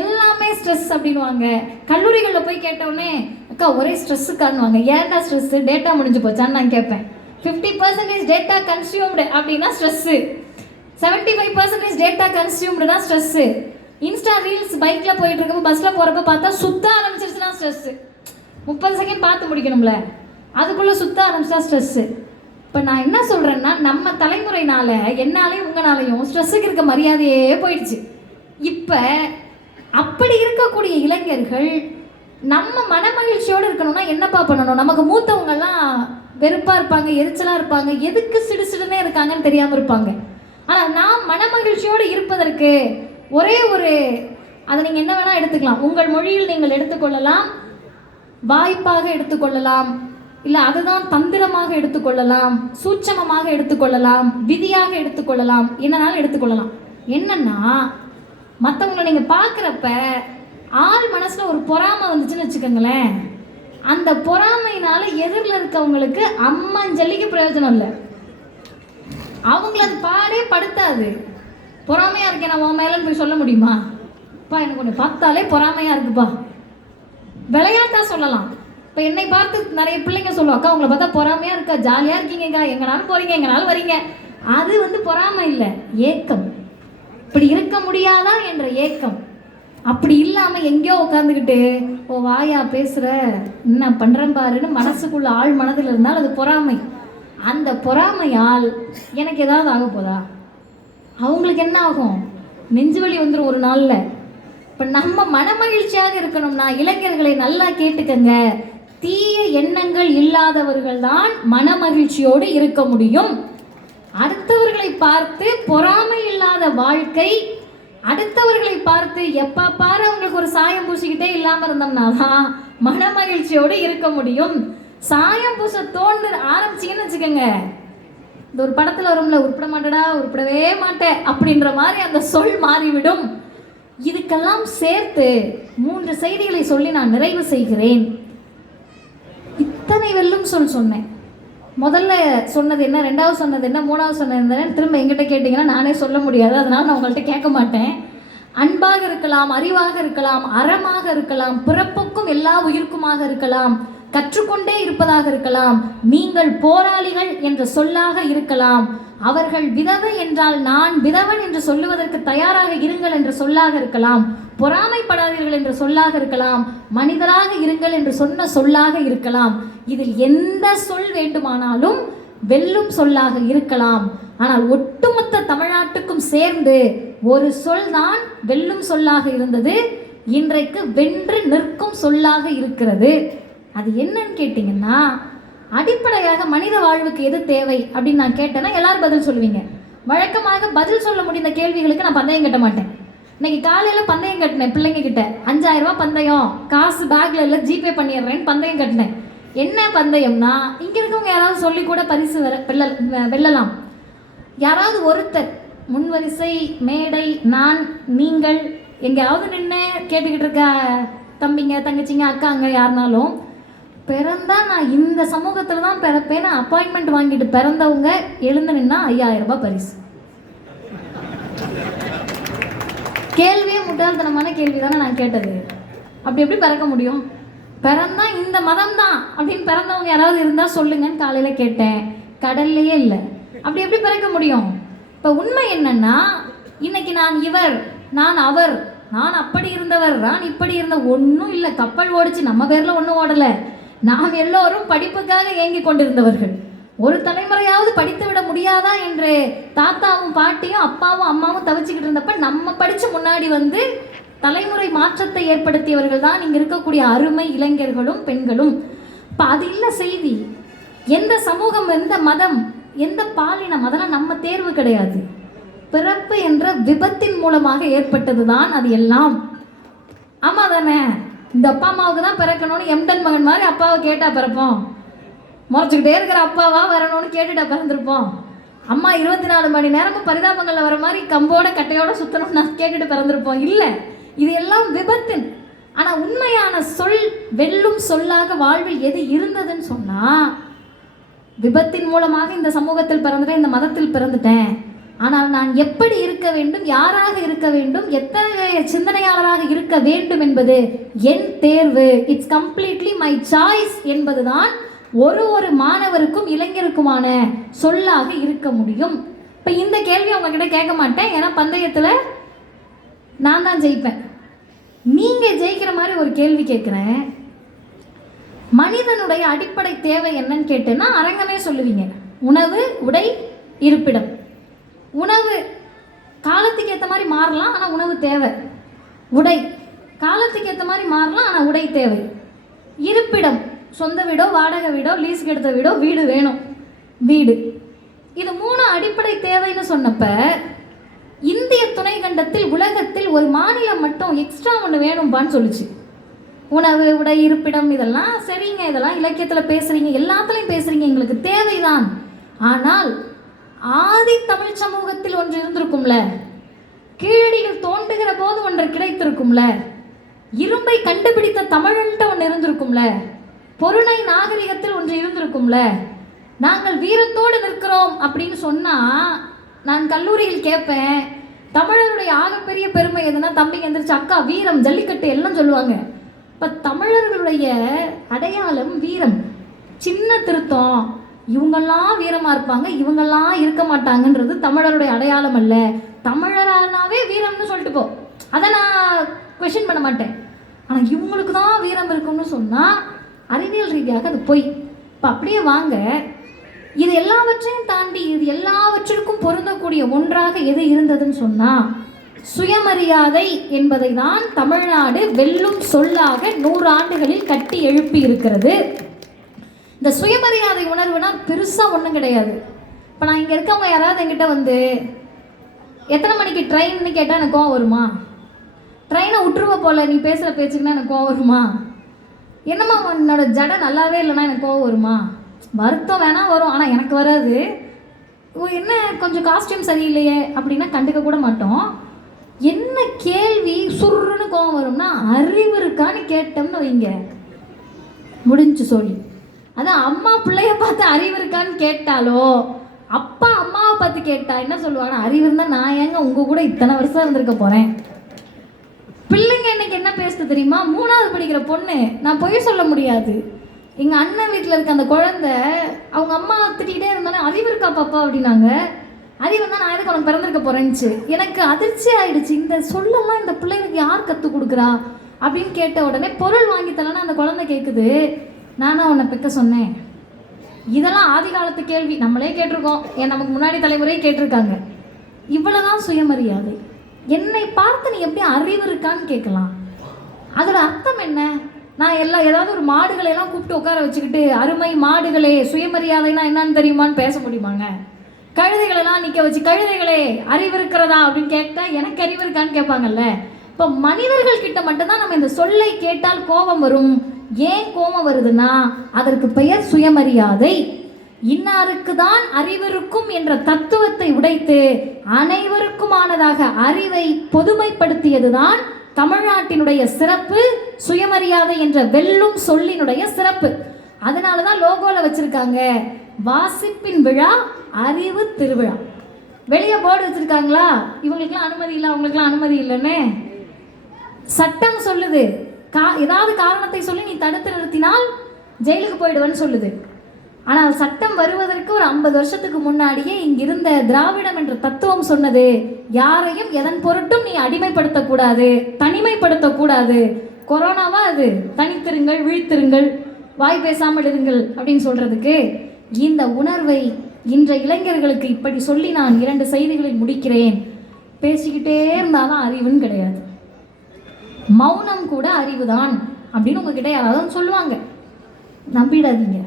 எல்லாமே ஸ்ட்ரெஸ் அப்படின்வாங்க. கல்லூரிகளில் போய் கேட்டோடனே அக்கா ஒரே ஸ்ட்ரெஸ்ஸுக்கான்னுவாங்க. ஏன்டா ஸ்ட்ரெஸ்ஸு, டேட்டா முடிஞ்சு போச்சான்னு நான் கேட்பேன். 50% டேட்டா கன்சியூம்டு அப்படின்னா ஸ்ட்ரெஸ்ஸு, 75% டேட்டா கன்சியூம்டுனா ஸ்ட்ரெஸ்ஸு. இன்ஸ்டா ரீல்ஸ் பைக்கில் போயிட்டு இருக்கப்போ பஸ்ஸில் போகிறப்ப பார்த்தா சுத்த ஆரம்பிச்சிருச்சுன்னா ஸ்ட்ரெஸ்ஸு. 30 செகண்ட் பார்த்து முடிக்கணும்ல, அதுக்குள்ளே சுத்த ஆரம்பிச்சா ஸ்ட்ரெஸ்ஸு. இப்போ நான் என்ன சொல்கிறேன்னா, நம்ம தலைமுறையினால் என்னாலையும் உங்களாலையும் ஸ்ட்ரெஸ்ஸுக்கு இருக்க மரியாதையே போயிடுச்சு. இப்போ அப்படி இருக்கக்கூடிய இளைஞர்கள் நம்ம மனமகிழ்ச்சியோடு இருக்கணும்னா என்னப்பா பண்ணணும்? நமக்கு மூத்தவங்கெல்லாம் வெறுப்பாக இருப்பாங்க, எரிச்சலாக இருப்பாங்க, எதுக்கு சிடுசிடுனே இருக்காங்கன்னு தெரியாமல் இருப்பாங்க. ஆனால் நாம் மனமகிழ்ச்சியோடு இருப்பதற்கு ஒரே ஒரு, அதை நீங்கள் என்ன வேணால் எடுத்துக்கலாம். உங்கள் மொழியில் நீங்கள் எடுத்துக்கொள்ளலாம், வாய்ப்பாக எடுத்துக்கொள்ளலாம், இல்லை அதுதான் தந்திரமாக எடுத்துக்கொள்ளலாம், சூட்சமமாக எடுத்துக்கொள்ளலாம், விதியாக எடுத்துக்கொள்ளலாம், என்னன்னாலும் எடுத்துக்கொள்ளலாம். என்னன்னா, மற்றவங்களை நீங்கள் பார்க்குறப்ப ஆள் மனசில் ஒரு பொறாமை வந்துச்சுன்னு வச்சுக்கோங்களேன், அந்த பொறாமையினால எதிரில் இருக்கவங்களுக்கு அம்மஞ்சல்லிக்கு பிரயோஜனம் இல்லை. அவங்கள அது பாடே படுத்தாது. பொறாமையாக இருக்கேன் நான் உன் மேலேன்னு போய் சொல்ல முடியுமா? அப்பா எனக்கு ஒன்று பார்த்தாலே பொறாமையாக இருக்குப்பா, விளையாட்டாக சொல்லலாம். இப்போ என்னை பார்த்து நிறைய பிள்ளைங்க சொல்லுவோம், அக்கா உங்களை பார்த்தா பொறாமையாக இருக்கா, ஜாலியாக இருக்கீங்கக்கா, எங்கனாலும் போகிறீங்க எங்கனாலும் வரீங்க. அது பொறாமை இல்லை, ஏக்கம். இப்படி இருக்க முடியாதா என்ற ஏக்கம். அப்படி இல்லாமல் எங்கேயோ உட்காந்துக்கிட்டு ஓ வாயா பேசுகிற என்ன பண்ணுறேன் பாருன்னு மனசுக்குள்ள ஆள் மனதில் இருந்தால் அது பொறாமை. அந்த பொறாமையால் எனக்கு ஏதாவது ஆக போதா? அவங்களுக்கு என்ன ஆகும்? நெஞ்சு வலி வந்துடும் ஒரு நாளில். இப்போ நம்ம மனமகிழ்ச்சியாக இருக்கணும்னா இளைஞர்களை நல்லா கேட்டுக்கங்க, தீய எண்ணங்கள் இல்லாதவர்கள் தான் மனமகிழ்ச்சியோடு இருக்க முடியும். அடுத்தவர்களை பார்த்து பொறாமை இல்லாத வாழ்க்கை, அடுத்தவர்களை பார்த்து எப்போ பாரு அவங்களுக்கு ஒரு சாயம் பூசிக்கிட்டே இல்லாமல் இருந்தோம்னா தான் மனமகிழ்ச்சியோடு இருக்க முடியும். சாயம் பூச தோன்று ஆரம்பிச்சிங்கன்னு வச்சுக்கோங்க, இந்த ஒரு படத்தில் வரும்ல, உருப்பிட மாட்டேடா உருப்பிடவே மாட்டேன் அப்படின்ற மாதிரி அந்த சொல் மாறிவிடும். இதுக்கெல்லாம் சேர்த்து 3 செய்திகளை சொல்லி நான் நிறைவு செய்கிறேன். இத்தனை வெல்லும் சொன்னேன். முதல்ல சொன்னது என்ன, 2வது சொன்னது என்ன, 3வது சொன்னது என்ன, திரும்ப எங்கிட்ட கேட்டிங்கன்னா நானே சொல்ல முடியாது, அதனால் நான் உங்கள்கிட்ட கேட்க மாட்டேன். அன்பாக இருக்கலாம், அறிவாக இருக்கலாம், அறமாக இருக்கலாம், பிறப்புக்கும் எல்லா உயிர்க்குமாக இருக்கலாம், கற்றுக்கொண்டே இருப்பதாக இருக்கலாம், நீங்கள் போராளிகள் என்ற சொல்லாக இருக்கலாம், அவர்கள் விதவை என்றால் நான் விதவன் என்று சொல்லுவதற்கு தயாராக இருங்கள் என்ற சொல்லாக இருக்கலாம், பொறாமைப்படாதீர்கள் என்ற சொல்லாக இருக்கலாம், மனிதராக இருங்கள் என்று சொன்ன சொல்லாக இருக்கலாம். இதில் எந்த சொல் வேண்டுமானாலும் வெல்லும் சொல்லாக இருக்கலாம். ஆனால் ஒட்டுமொத்த தமிழ்நாட்டுக்கும் சேர்ந்து ஒரு சொல் தான் வெல்லும் சொல்லாக இருந்தது, இன்றைக்கு வென்று நிற்கும் சொல்லாக இருக்கிறது. அது என்னன்னு கேட்டிங்கன்னா, அடிப்படையாக மனித வாழ்வுக்கு எது தேவை அப்படின்னு நான் கேட்டேன்னா எல்லாரும் பதில் சொல்லுவீங்க. வழக்கமாக பதில் சொல்ல முடிந்த கேள்விகளுக்கு நான் பந்தயம் கட்ட மாட்டேன். இன்னைக்கு காலையில் பந்தயம் கட்டினேன் பிள்ளைங்க கிட்ட, 5000 ரூபா பந்தயம், காசு பேக்கில் இல்லை ஜிபே பண்ணிடுறேன்னு பந்தயம் கட்டினேன். என்ன பந்தயம்னா, இங்கே இருக்கவங்க யாராவது சொல்லி கூட பரிசு வெல்லலாம். யாராவது ஒருத்தர் முன்வரிசை மேடை நான் நீங்கள் எங்கேயாவது நின்று கேட்டுக்கிட்டு இருக்க தம்பிங்க தங்கச்சிங்க அக்காங்க யாருனாலும், பிறந்தா நான் இந்த சமூகத்தில் தான் பிறப்பேன்னு அப்பாயின்மெண்ட் வாங்கிட்டு பிறந்தவங்க எழுந்து நின்னா 5000 ரூபாய் பரிசு. கேள்வியே முட்டாள்தனமான கேள்வி தானே நான் கேட்டது. அப்படி எப்படி பிறக்க முடியும்? பிறந்தா இந்த மதம் தான் அப்படின்னு பிறந்தவங்க யாராவது இருந்தால் சொல்லுங்கன்னு காலையில் கேட்டேன், கடல்லையே இல்லை. அப்படி எப்படி பிறக்க முடியும்? இப்போ உண்மை என்னன்னா, இன்னைக்கு நான் இவர், நான் அவர், நான் அப்படி இருந்தவர், நான் இப்படி இருந்த ஒன்றும் இல்லை. கப்பல் ஓடிச்சு, நம்ம பேரில் ஒன்றும் ஓடலை. நாம் எல்லோரும் படிப்புக்காக ஏங்கி கொண்டிருந்தவர்கள். ஒரு தலைமுறையாவது படித்து விட முடியாதா என்று தாத்தாவும் பாட்டியும் அப்பாவும் அம்மாவும் தவிச்சுக்கிட்டு இருந்தப்ப நம்ம படித்து முன்னாடி வந்து தலைமுறை மாற்றத்தை ஏற்படுத்தியவர்கள் தான் இங்கே இருக்கக்கூடிய அருமை இளைஞர்களும் பெண்களும். இப்போ அது இல்லை செய்தி. எந்த சமூகம், எந்த மதம், எந்த பாலினம், அதெல்லாம் நம்ம தேர்வு கிடையாது. பிறப்பு என்ற விபத்தின் மூலமாக ஏற்பட்டது தான் அது எல்லாம். ஆமாம் தானே? இந்த அப்பா அம்மாவுக்கு தான் பிறக்கணும்னு எம்டன் மகன் மாதிரி அப்பாவை கேட்டால் பிறப்போம். முறைச்சிக்கிட்டே இருக்கிற அப்பாவா வரணும்னு கேட்டுட்டா பிறந்திருப்போம். அம்மா 24 மணி நேரமும் பரிதாபங்களில் வர மாதிரி கம்போட கட்டையோட சுற்றணும்னு நான் கேட்டுட்டு பிறந்திருப்போம். இல்லை, இது எல்லாம் விபத்து. ஆனால் உண்மையான சொல் வெல்லும் சொல்லாக வாழ்வில் எது இருந்ததுன்னு சொன்னால், விபத்தின் மூலமாக இந்த சமூகத்தில் பிறந்துட்டேன், இந்த மதத்தில் பிறந்துட்டேன், ஆனால் நான் எப்படி இருக்க வேண்டும், யாராக இருக்க வேண்டும், எத்தகைய சிந்தனையாளராக இருக்க வேண்டும் என்பது என் தேர்வு. இட்ஸ் கம்ப்ளீட்லி மை சாய்ஸ் என்பதுதான் ஒரு மாணவருக்கும் இளைஞருக்குமான சொல்லாக இருக்க முடியும். இப்போ இந்த கேள்வி உங்ககிட்ட கேட்க மாட்டேன், ஏன்னா பந்தயத்தில் நான் தான் ஜெயிப்பேன். நீங்கள் ஜெயிக்கிற மாதிரி ஒரு கேள்வி கேட்குறேன். மனிதனுடைய அடிப்படை தேவை என்னன்னு கேட்டேன்னா அரங்கமே சொல்லுவீங்க. உணவு, உடை, இருப்பிடம். உணவு காலத்துக்கு ஏற்ற மாதிரி மாறலாம், ஆனால் உணவு தேவை. உடை காலத்துக்கு ஏற்ற மாதிரி மாறலாம், ஆனால் உடை தேவை. இருப்பிடம், சொந்த வீடோ வாடகை வீடோ லீஸுக்கு எடுத்த வீடோ வீடு வேணும், வீடு. இது 3 அடிப்படை தேவைன்னு சொன்னப்ப இந்திய துணைக்கண்டத்தில் உலகத்தில் ஒரு மாநிலம் மட்டும் எக்ஸ்ட்ரா ஒன்று வேணும்பான்னு சொல்லுச்சு. உணவு, உடை, இருப்பிடம் இதெல்லாம் சரிங்க, இதெல்லாம் இலக்கியத்தில் பேசுகிறீங்க, எல்லாத்துலேயும் பேசுகிறீங்க, எங்களுக்கு தேவைதான். ஆனால் ஆதி தமிழ் சமூகத்தில் ஒன்று இருந்திருக்கும்ல, கீழடியில் தோண்டுகிற போது ஒன்று கிடைத்திருக்கும்ல, இரும்பை கண்டுபிடித்த தமிழன்ட்ட ஒன்று இருந்திருக்கும்ல, பொருணை நாகரிகத்தில் ஒன்று இருந்திருக்கும்ல. நாங்கள் வீரத்தோடு நிற்கிறோம் அப்படின்னு சொன்னால் நான் கல்லூரியில் கேட்பேன், தமிழருடைய ஆகப்பெரிய பெருமை எதுனா தம்பிங்க எந்திரிச்சு அக்கா வீரம், ஜல்லிக்கட்டு எல்லாம் சொல்லுவாங்க. இப்போ தமிழர்களுடைய அடையாளம் வீரம். சின்ன திருத்தம், இவங்கெல்லாம் வீரமாக இருப்பாங்க, இவங்கெல்லாம் இருக்க மாட்டாங்கன்றது தமிழருடைய அடையாளம் அல்ல. தமிழரானாவே வீரம்னு சொல்லிட்டு போ, அதை நான் கொஷின் பண்ண மாட்டேன். ஆனால் இவங்களுக்கு தான் வீரம் இருக்குன்னு சொன்னால் அறிவியல் ரீதியாக அது பொய். இப்போ அப்படியே வாங்க, இது எல்லாவற்றையும் தாண்டி இது எல்லாவற்றிற்கும் பொருந்தக்கூடிய ஒன்றாக எது இருந்ததுன்னு சொன்னால் சுயமரியாதை என்பதை தான் தமிழ்நாடு வெல்லும் சொல்லாக 100 ஆண்டுகளில் கட்டி எழுப்பி இருக்கிறது. இந்த சுயமரியாதை உணர்வுனா பெருசாக ஒன்றும் கிடையாது. இப்போ நான் இங்கே இருக்கவங்க யாராவது என்கிட்ட வந்து எத்தனை மணிக்கு ட்ரெயின்னு கேட்டால் எனக்கு கோவம் வருமா? ட்ரெயினை விட்டுருவ போல நீ பேசுகிற பேச்சுக்குன்னா எனக்கு கோவம் வருமா? என்னம்மா என்னோட ஜடை நல்லாவே இல்லைன்னா எனக்கு கோவம் வருமா? வருத்தம் வேணா வரும், ஆனால் எனக்கு வராது. என்ன கொஞ்சம் காஸ்டியூம் சரியில்லையே அப்படின்னா கண்டுக்க கூட மாட்டோம். என்ன கேள்வி சுருன்னு கோவம் வரும்னா அறிவு இருக்கான்னு கேட்டோம்னு வைங்க, முடிஞ்சு சொல்லி. அதான் அம்மா பிள்ளைய பார்த்து அறிவு இருக்கான்னு கேட்டாலோ அப்பா அம்மாவை பார்த்து கேட்டா என்ன சொல்லுவாங்க? அறிவு இருந்தால் நான் ஏங்க உங்கள் கூட இத்தனை வருஷம் இருந்திருக்க போகிறேன். பிள்ளைங்க இன்னைக்கு என்ன பேசுது தெரியுமா? 3வது படிக்கிற பொண்ணு, நான் பொய் சொல்ல முடியாது, எங்கள் அண்ணன் வீட்டில் இருக்க அந்த குழந்தை அவங்க அம்மா திட்டிகிட்டே இருந்தாலும் அறிவு இருக்கா பாப்பா அப்படின்னாங்க. அறிவு தான் நான் எதுக்கு உனக்கு பிறந்திருக்க போகிறேன்னுச்சு. எனக்கு அதிர்ச்சி ஆகிடுச்சு, இந்த சொல்லலாம் இந்த பிள்ளைங்களுக்கு யார் கற்றுக் கொடுக்குறா அப்படின்னு கேட்ட உடனே பொருள் வாங்கி தரலன்னா அந்த குழந்தை கேட்குது, நானும் அவனை பெக்க சொன்னேன். இதெல்லாம் ஆதி காலத்து கேள்வி, நம்மளே கேட்டிருக்கோம், ஏன் நமக்கு முன்னாடி தலைமுறையே கேட்டிருக்காங்க. இவ்வளோதான் சுயமரியாதை. என்னை பார்த்து நீ எப்படி அறிவு இருக்கான்னு கேட்கலாம். அதோட அர்த்தம் என்ன? நான் ஏதாவது ஒரு மாடுகளை எல்லாம் கூப்பிட்டு உட்கார வச்சுக்கிட்டு அருமை மாடுகளே சுயமரியாதைனா என்னன்னு தெரியுமான்னு பேச முடியுமாங்க? கழுதைகளெல்லாம் நிற்க வச்சு கழுதைகளே அறிவு இருக்கிறதா அப்படின்னு கேட்டால் எனக்கு அறிவு இருக்கான்னு கேட்பாங்கல்ல. இப்போ மனிதர்கள் கிட்ட மட்டும்தான் நம்ம இந்த சொல்லை கேட்டால் கோபம் வரும். ஏன் கோபம் வருதுன்னா அதற்கு பெயர் சுயமரியாதை. இன்னாருக்கு தான் அறிவிருக்கும் என்ற தத்துவத்தை உடைத்து அனைவருக்குமானதாக அறிவை பொதுமைப்படுத்தியதுதான் தமிழ்நாட்டினுடைய சிறப்பு, சுயமரியாதை என்ற வெல்லும் சொல்லினுடைய சிறப்பு. அதனால தான் லோகோவில் வச்சிருக்காங்க வாசிப்பின் விழா அறிவு திருவிழா. வெளியே போர்டு வச்சிருக்காங்களா, இவங்களுக்குலாம் அனுமதி இல்லை அவங்களுக்குலாம் அனுமதி இல்லைன்னு. சட்டம் சொல்லுது, ஏதாவது காரணத்தை சொல்லி நீ தடுத்து நிறுத்தினால் ஜெயிலுக்கு போயிடுவேன்னு சொல்லுது. ஆனால் சட்டம் வருவதற்கு ஒரு 50 வருஷத்துக்கு முன்னாடியே இங்கிருந்த திராவிடம் என்ற தத்துவம் சொன்னது, யாரையும் எதன் பொருட்டும் நீ அடிமைப்படுத்தக்கூடாது, தனிமைப்படுத்தக்கூடாது. கொரோனாவா அது, தனித்திருங்கள், விழித்திருங்கள், வாய் பேசாமல் இருங்கள் அப்படின்னு சொல்றதுக்கு. இந்த உணர்வை இன்றைய இளைஞர்களுக்கு இப்படி சொல்லி நான் 2 செய்திகளை முடிக்கிறேன். பேசிக்கிட்டே இருந்தாதான் அறிவுன்னு கிடையாது, மௌனம் கூட அறிவுதான் அப்படின்னு உங்ககிட்ட யாராவது சொல்லுவாங்க, நம்பிடாதீங்க.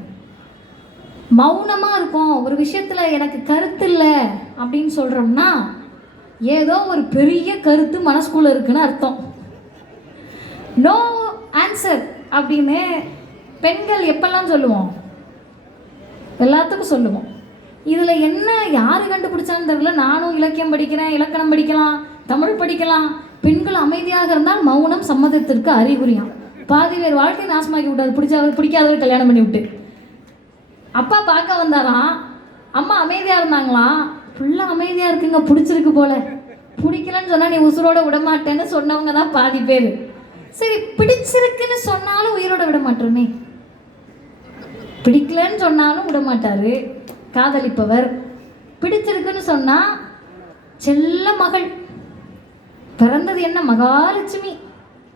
மௌனமாக இருக்கும் ஒரு விஷயத்தில் எனக்கு கருத்து இல்லை அப்படின்னு சொல்கிறோம்னா ஏதோ ஒரு பெரிய கருத்து மனசுக்குள்ளே இருக்குன்னு அர்த்தம். நோ ஆன்சர் அப்படின்னு பெண்கள் எப்பெல்லாம் சொல்லுவோம்? எல்லாத்துக்கும் சொல்லுவோம். இதில் என்ன யார் கண்டுபிடிச்சான்னு தெரியல. நானும் இலக்கியம் படிக்கிறேன், இலக்கணம் படிக்கலாம், தமிழ் படிக்கலாம். பெண்கள் அமைதியாக இருந்தால் மௌனம் சம்மதத்திற்கு அறிகுறியாம். பாதி பேர் வாழ்க்கை நாசமாக்கி விட்டாது, பிடிக்காதவர் கல்யாணம் பண்ணி விட்டு. அப்பா பார்க்க வந்தாராம், அம்மா அமைதியாக இருந்தாங்களாம், ஃபுல்லாக அமைதியாக இருக்குங்க, பிடிச்சிருக்கு போல. பிடிக்கலன்னு சொன்னால் நீ உசுரோட விடமாட்டேன்னு சொன்னவங்க தான் பாதி பேர். சரி, பிடிச்சிருக்குன்னு சொன்னாலும் உயிரோட விட மாட்டோமே. பிடிக்கலன்னு சொன்னாலும் விட மாட்டார் காதலிப்பவர். பிடிச்சிருக்குன்னு சொன்னால் செல்ல மகள், பிறந்தது என்ன மகாலட்சுமி,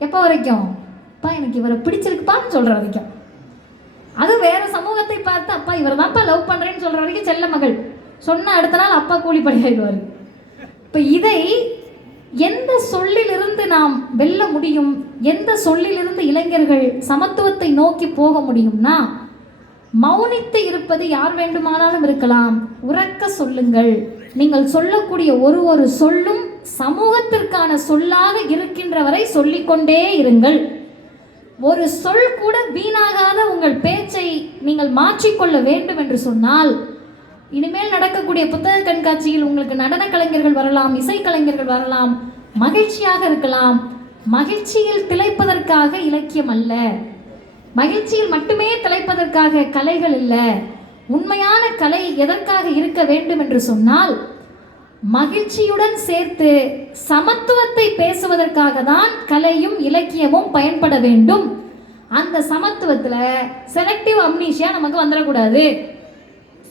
எப்போ வரைக்கும்? அப்பா எனக்கு இவரை பிடிச்சிருக்குப்பான்னு சொல்கிற வரைக்கும். அது வேறு சமூகத்தை பார்த்து அப்பா இவர் தான்ப்பா லவ் பண்ணுறேன்னு சொல்கிற வரைக்கும் செல்ல மகள். சொன்ன அடுத்த நாள் அப்பா கூலிப்படை ஆயிடுவார். இப்போ இதை எந்த சொல்லிலிருந்து நாம் வெல்ல முடியும்? எந்த சொல்லிலிருந்து இளைஞர்கள் சமத்துவத்தை நோக்கி போக முடியும்னா, மௌனித்து இருப்பது யார் வேண்டுமானாலும் இருக்கலாம், உறக்க சொல்லுங்கள். நீங்கள் சொல்லக்கூடிய ஒரு சொல்லும் சமூகத்திற்கான சொல்லாக இருக்கின்ற வரை சொல்லிக்கொண்டே இருங்கள். ஒரு சொல் கூட வீணாகாத உங்கள் பேச்சை நீங்கள் மாற்றிக்கொள்ள வேண்டும் என்று சொன்னால், இனிமேல் நடக்கக்கூடிய புத்தக கண்காட்சியில் உங்களுக்கு நடன கலைஞர்கள் வரலாம், இசைக்கலைஞர்கள் வரலாம், மகிழ்ச்சியாக இருக்கலாம். மகிழ்ச்சியில் திளைப்பதற்காக இலக்கியம் அல்ல, மகிழ்ச்சியில் மட்டுமே திளைப்பதற்காக கலைகள் இல்லை. உண்மையான கலை எதற்காக இருக்க வேண்டும் என்று சொன்னால், மகிழ்ச்சியுடன் சேர்த்து சமத்துவத்தை பேசுவதற்காக தான் கலையும் இலக்கியமும் பயன்பட வேண்டும். அந்த சமத்துவத்தில் செலக்டிவ் அம்னீஷியா நமக்கு வந்துடக்கூடாது.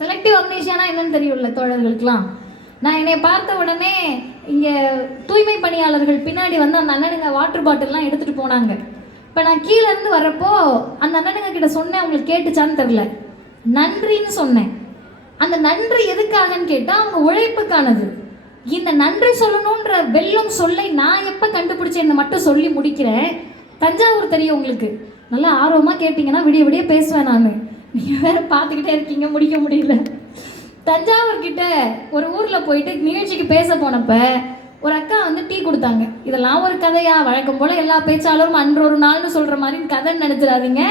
செலக்டிவ் அம்னீஷியானா என்னன்னு தெரியும்ல தோழர்களுக்கெல்லாம். நான் என்னை பார்த்த உடனே இங்கே தூய்மை பணியாளர்கள் பின்னாடி வந்து அந்த அண்ணனுங்க வாட்டர் பாட்டில்லாம் எடுத்துகிட்டு போனாங்க. இப்போ நான் கீழேருந்து வர்றப்போ அந்த அண்ணனுங்க கிட்ட சொன்னேன், அவங்களுக்கு கேட்டுச்சான்னு தெரில, நன்றின்னு சொன்னேன். அந்த நன்றி எதுக்காகன்னு கேட்டால் அவங்க உழைப்புக்கானது. இந்த நன்றி சொல்லணுன்ற வெல்லும் சொல்லை நான் எப்போ கண்டுபிடிச்சேன்னு மட்டும் சொல்லி முடிக்கிறேன். தஞ்சாவூர் தெரியும் உங்களுக்கு, நல்லா ஆர்வமாக கேட்டிங்கன்னா விடிய விடிய பேசுவேன் நான். நீங்கள் வேறு பார்த்துக்கிட்டே இருக்கீங்க, முடிக்க முடியல. தஞ்சாவூர்கிட்ட ஒரு ஊரில் போயிட்டு நிகழ்ச்சிக்கு பேச போனப்போ ஒரு அக்கா வந்து டீ கொடுத்தாங்க. இதெல்லாம் ஒரு கதையா? வழக்கம் போல் எல்லா பேச்சாளரும் அன்றொரு நாள்னு சொல்கிற மாதிரி கதைன்னு நினச்சிடாதீங்க.